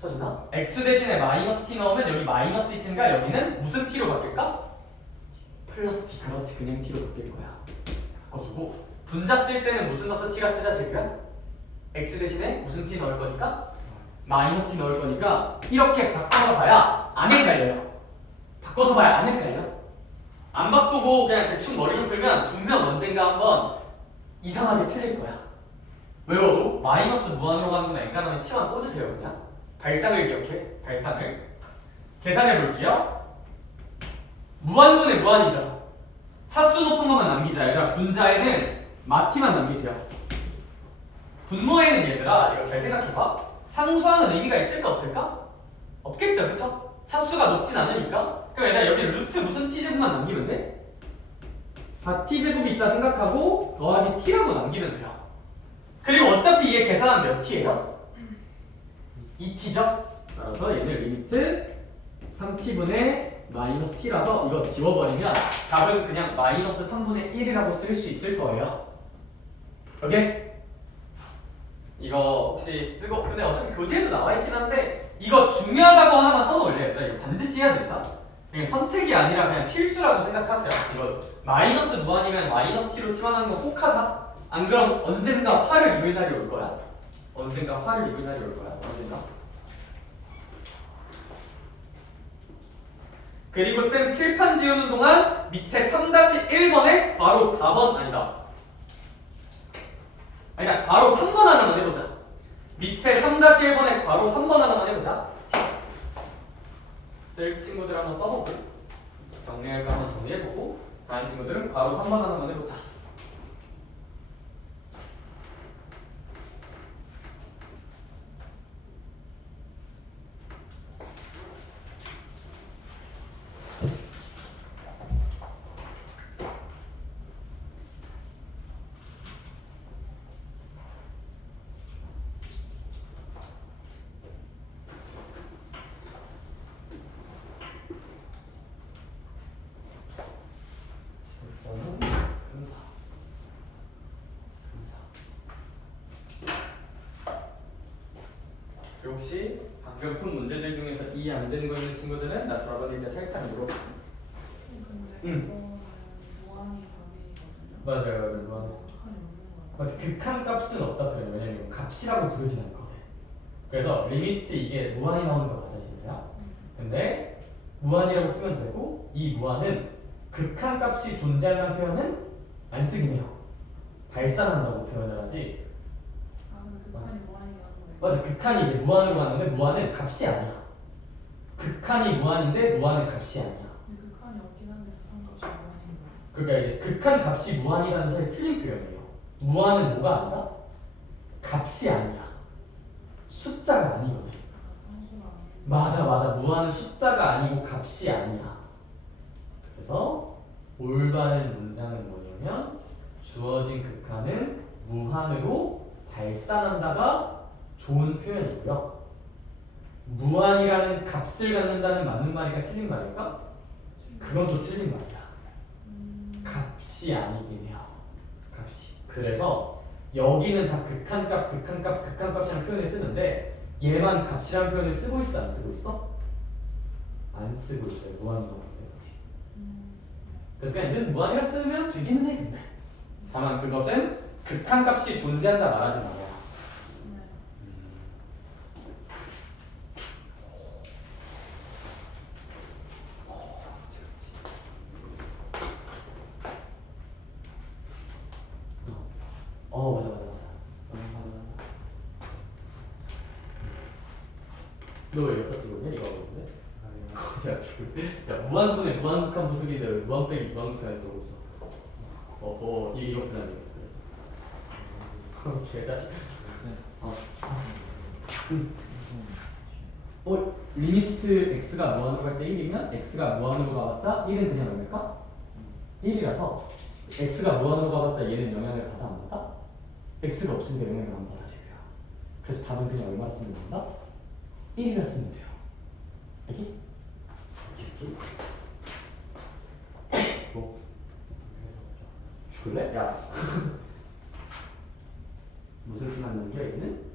쳐주나? x 대신에 마이너스 t 넣으면 여기 마이너스 있으니까 여기는 무슨 t로 바뀔까? 플러스 t. 그렇지, 그냥 t로 바뀔 거야. 바꿔주고 분자 쓸 때는 무슨 넣어서 t라 쓰자 제가? x 대신에 무슨 t 넣을 거니까? 마이너스 t 넣을 거니까 이렇게 바꿔서 봐야 안 헷갈려요. 바꿔서 봐야 안 헷갈려. 안 바꾸고 그냥 대충 머리로 풀면 분명 언젠가 한번 이상하게 틀릴 거야. 외워도 마이너스 무한으로 가는 건 엔간하면 치만 꽂으세요. 그냥 발상을 기억해. 발상을 계산해 볼게요. 무한분의 무한이죠. 차수 높은 것만 남기자. 얘들아 분자에는 마티만 남기세요. 분모에는 얘들아 이거 잘 생각해봐. 상수하는 의미가 있을까 없을까? 없겠죠, 그쵸? 차수가 높진 않으니까. 그럼 얘들아 여기 루트 무슨 t제곱만 남기면 돼? 4t제곱이 있다 생각하고 더하기 t라고 남기면 돼요. 그리고 어차피 얘 계산하면 몇 t예요? 2t죠? 따라서 얘는 리미트 3t분의 마이너스 t라서 이거 지워버리면 답은 그냥 마이너스 3분의 1이라고 쓸 수 있을 거예요. 오케이? 이거 혹시 쓰고 근데 어차피 교재에도 나와있긴 한데 이거 중요하다고 하나만 써놓을래. 이거 반드시 해야 된다. 그냥 선택이 아니라 그냥 필수라고 생각하세요. 이거 마이너스 무한이면 마이너스 t로 치환하는 거 꼭 하자. 안 그럼 언젠가 화를 입을 날이 올 거야. 언젠가 화를 입을 날이 올 거야. 언젠가. 그리고 쌤 칠판 지우는 동안 밑에 3-1번에 괄호 4번 아니다. 괄호 3번 하나만 해보자. 밑에 3-1번에 괄호 3번 하나만 해보자. 쓸 친구들 한번 써보고 정리할 거 한번 정리해보고 다른 친구들은 괄호 3번 하나만 해보자. 혹시 방금 푼 문제들 중에서 이해 안 되는 거 있는 친구들은 나 돌아보니까 살짝 물어봐. 응. 무한이 답이거든요. 맞아요. 무한. 극한이 없는 거 같아요. 맞아. 극한 값은 없다 표현. 왜냐면 값이라고 부르진 않거든. 그래서 리미트 이게 무한이 나오는 거 맞아 진짜. 근데 무한이라고 쓰면 되고 이 무한은 극한 값이 존재한다는 표현은 안 쓰긴 해요. 발산한다고 표현을 하지. 아 근데 극한이 무한이긴 한 거예요. 맞아. 극한이 이제 무한으로 가는데 무한은 값이 아니야. 극한이 무한인데 무한은 값이 아니야. 근데 극한이 없긴 한데 극한 값이 무한인 거예요. 그러니까 이제 극한 값이 무한이라는 사실 틀린 표현이에요. 무한은 뭐가 아니다? 값이 아니야. 숫자가 아니거든. 상수가 아니고. 맞아. 무한은 숫자가 아니고 값이 아니야. 그래서 올바른 문장은 뭐냐면 주어진 극한은 무한으로 발산한다가 좋은 표현이고요. 무한이라는 값을 갖는다는 맞는 말일까 틀린 말일까? 그건 또 틀린 말이야. 값이 아니긴 해요. 값이. 그래서 여기는 다 극한값이라는 표현을 쓰는데 얘만 값이라는 표현을 쓰고 있어, 안 쓰고 있어? 안 쓰고 있어요. 무한인 거기 때문에. 그래서 그냥 는 무한이라 쓰면 되기는 해. 근데 다만 그것은 극한값이 존재한다 말하지 말아요. 너 왜 여기다 쓰고 있냐? 이거 보는데? 야, 무한분의 무한극한 부수기인데 왜 무한 빼기 무한극한에 쓰고 있어? 이거 불안해졌어. 그래서 개자식. 리미트 x가 무한으로 갈 때 1이면 x가 무한으로 가봤자 1은 그냥 얼마일까? 1이라서 x가 무한으로 가봤자 얘는 영향을 받아 안 받아? x가 없으니까 영향을 안 받아 지금. 그래서 답은 그냥 얼마나 쓰면 된다? 1이라 쓰면 돼요. 여기? 뭐? 죽을래? 야. 무슨 수만 남겨 얘는?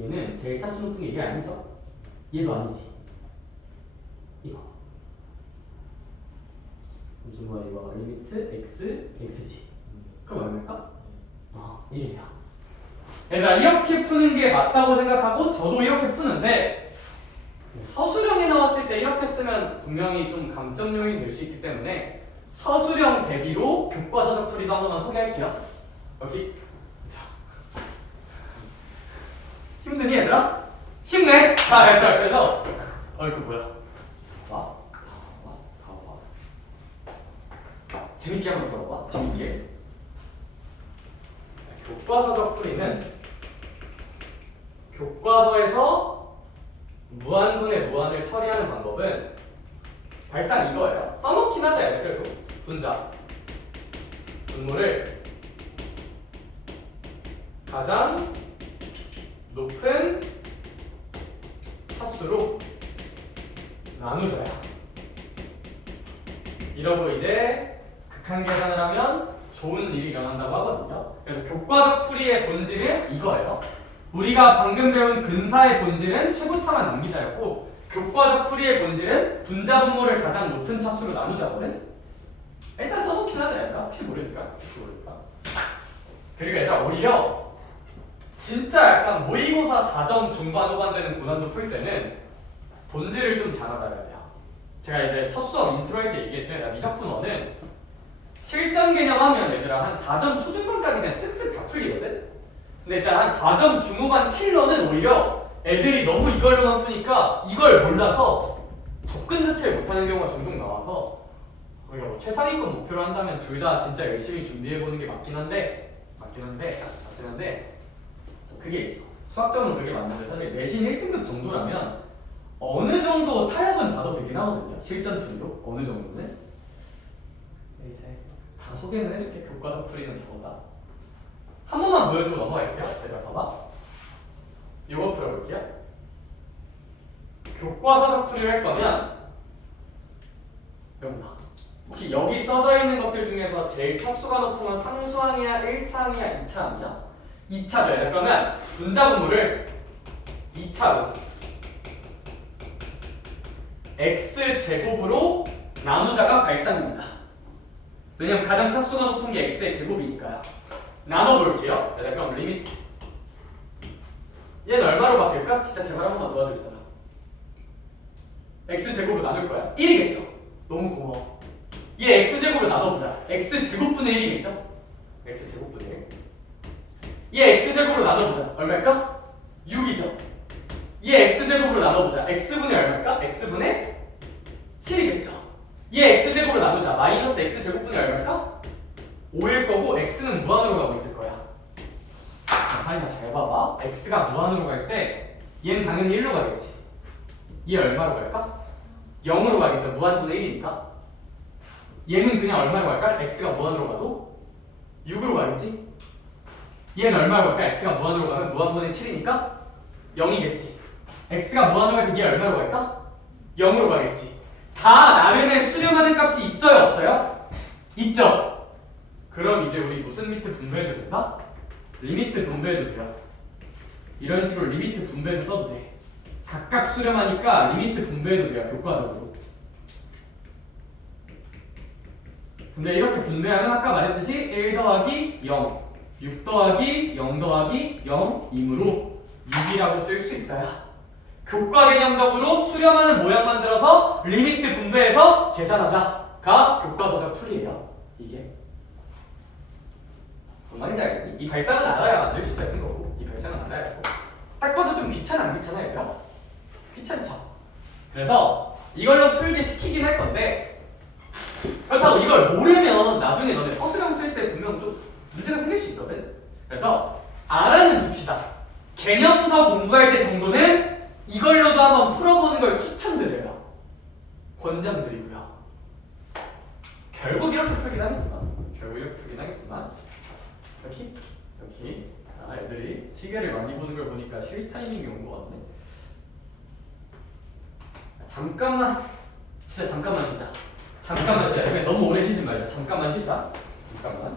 얘는 제일 차수 높은 게 이게 아니죠? 얘도 아니지. 이거. 무슨 거야 이거? 리미트 x x지. 그럼 얼마일까? 1이야. 얘들아 이렇게 푸는 게 맞다고 생각하고 저도 이렇게 푸는데 서술형이 나왔을 때 이렇게 쓰면 분명히 좀 감점 요인이 될 수 있기 때문에 서술형 대비로 교과서적 풀이도 한 번만 소개할게요. 여기 힘드니 얘들아? 힘내! 자 얘들아 그래서 이거 뭐야? 와? 재밌게 한번 들어봐. 재밌게. 교과서적 풀이는 교과서에서 무한분의 무한을 처리하는 방법은 발상 이거예요. 써놓긴 하자 얘들 그래도 분자 분모를 가장 높은 차수로 나누져야 이러고 이제 극한 계산을 하면 좋은 일이 일어난다고 하거든요. 그래서 교과적 풀이의 본질은 이거예요. 우리가 방금 배운 근사의 본질은 최고차만 남기자였고 교과적 풀이의 본질은 분자 분모를 가장 높은 차수로 나누자거든. 일단 써놓긴 하자 얘들아. 혹시 모르니까. 그리고 얘들아 오히려 진짜 약간 모의고사 4점 중반 후반 되는 고난도 풀 때는 본질을 좀 잘 알아야 돼요. 제가 이제 첫 수업 인트로 할 때 얘기했죠. 미적분어는 실전 개념하면 얘들아 한 4점 초중반까지 그냥 쓱쓱 다 풀리거든? 근데 진짜 한 4점 중후반 킬러는 오히려 애들이 너무 이걸로만 푸니까 이걸 몰라서 접근 자체를 못하는 경우가 종종 나와서 우리가 뭐 최상위권 목표로 한다면 둘 다 진짜 열심히 준비해보는 게 맞긴 한데 그게 있어. 수학적으로 그게 맞는데 사실 내신 1등급 정도라면 어느 정도 타협은 봐도 되긴 하거든요. 실전 풀이로 어느 정도는. 이제 다 소개는 해줄게. 교과서 풀이는 저거다. 한 번만 보여주고 넘어갈게요. 얘들아 봐봐. 이거 풀어볼게요. 교과서적 풀이를 할 거면 여기 봐. 혹시 여기 써져 있는 것들 중에서 제일 차수가 높은 건 상수항이야, 1차항이야, 2차항이야? 2차죠. 얘들아 그러면 분자 분모를 2차로 x제곱으로 나누자가 발상입니다. 왜냐면 가장 차수가 높은 게 x의 제곱이니까요. 나눠볼게요. 얘들아 그럼 리미트 얘는 얼마로 바뀔까? 진짜 제발 한 번만 도와줄 사람. x제곱으로 나눌 거야. 1이겠죠? 너무 고마워. 얘 x제곱으로 나눠보자. x제곱분의 1이겠죠? x제곱분의 1. 얘 x제곱으로 나눠보자. 얼마일까? 6이죠? 얘 x제곱으로 나눠보자. x분의 얼마일까? x분의 7이겠죠? 얘 x제곱으로 나누자. 마이너스 x제곱분의 얼마일까? 5일 거고 x는 무한으로 가고 있을 거야. 하인아 잘 봐봐. x가 무한으로 갈 때 얘는 당연히 1로 가겠지. 얘 얼마로 갈까? 0으로 가겠죠. 무한분의 1이니까. 얘는 그냥 얼마로 갈까? x가 무한으로 가도 6으로 가겠지. 얘는 얼마로 갈까? x가 무한으로 가면 무한분의 7이니까 0이겠지. x가 무한으로 갈 때 얘 얼마로 갈까? 0으로 가겠지. 다 나름의 수렴하는 값이 있어요 없어요? 있죠. 그럼 이제 우리 무슨 미트 분배해도 된다? 리미트 분배해도 돼요. 이런 식으로 리미트 분배해서 써도 돼. 각각 수렴하니까 리미트 분배해도 돼요. 교과적으로. 근데 이렇게 분배하면 아까 말했듯이 1 더하기 0, 6 더하기 0 더하기 0, 임으로 6이라고 쓸 수 있다야. 교과 개념적으로 수렴하는 모양 만들어서 리미트 분배해서 계산하자가 교과서적 풀이에요. 이게. 뭔 말인지 알겠니? 이 발상은 알아야 만들 수가 있는 거고 이 발상은 알아야 하고 딱 봐도 좀 귀찮아 안 귀찮아 얘들아? 귀찮죠? 그래서 이걸로 풀게 시키긴 할 건데 그렇다고 이걸 모르면 나중에 너네 서술형 쓸 때 분명 좀 문제가 생길 수 있거든. 그래서 알아는 둡시다. 개념서 공부할 때 정도는 이걸로도 한번 풀어보는 걸 추천드려요. 권장드리고요. 결국 이렇게 풀긴 하겠지만 여기 자 애들이 시계를 많이 보는 걸 보니까 쉴 타이밍이 온 것 같네. 잠깐만 진짜 잠깐만 쉬자. 잠깐만 쉬자. 너무 오래 쉬지 말자. 잠깐만 쉬자. 잠깐만.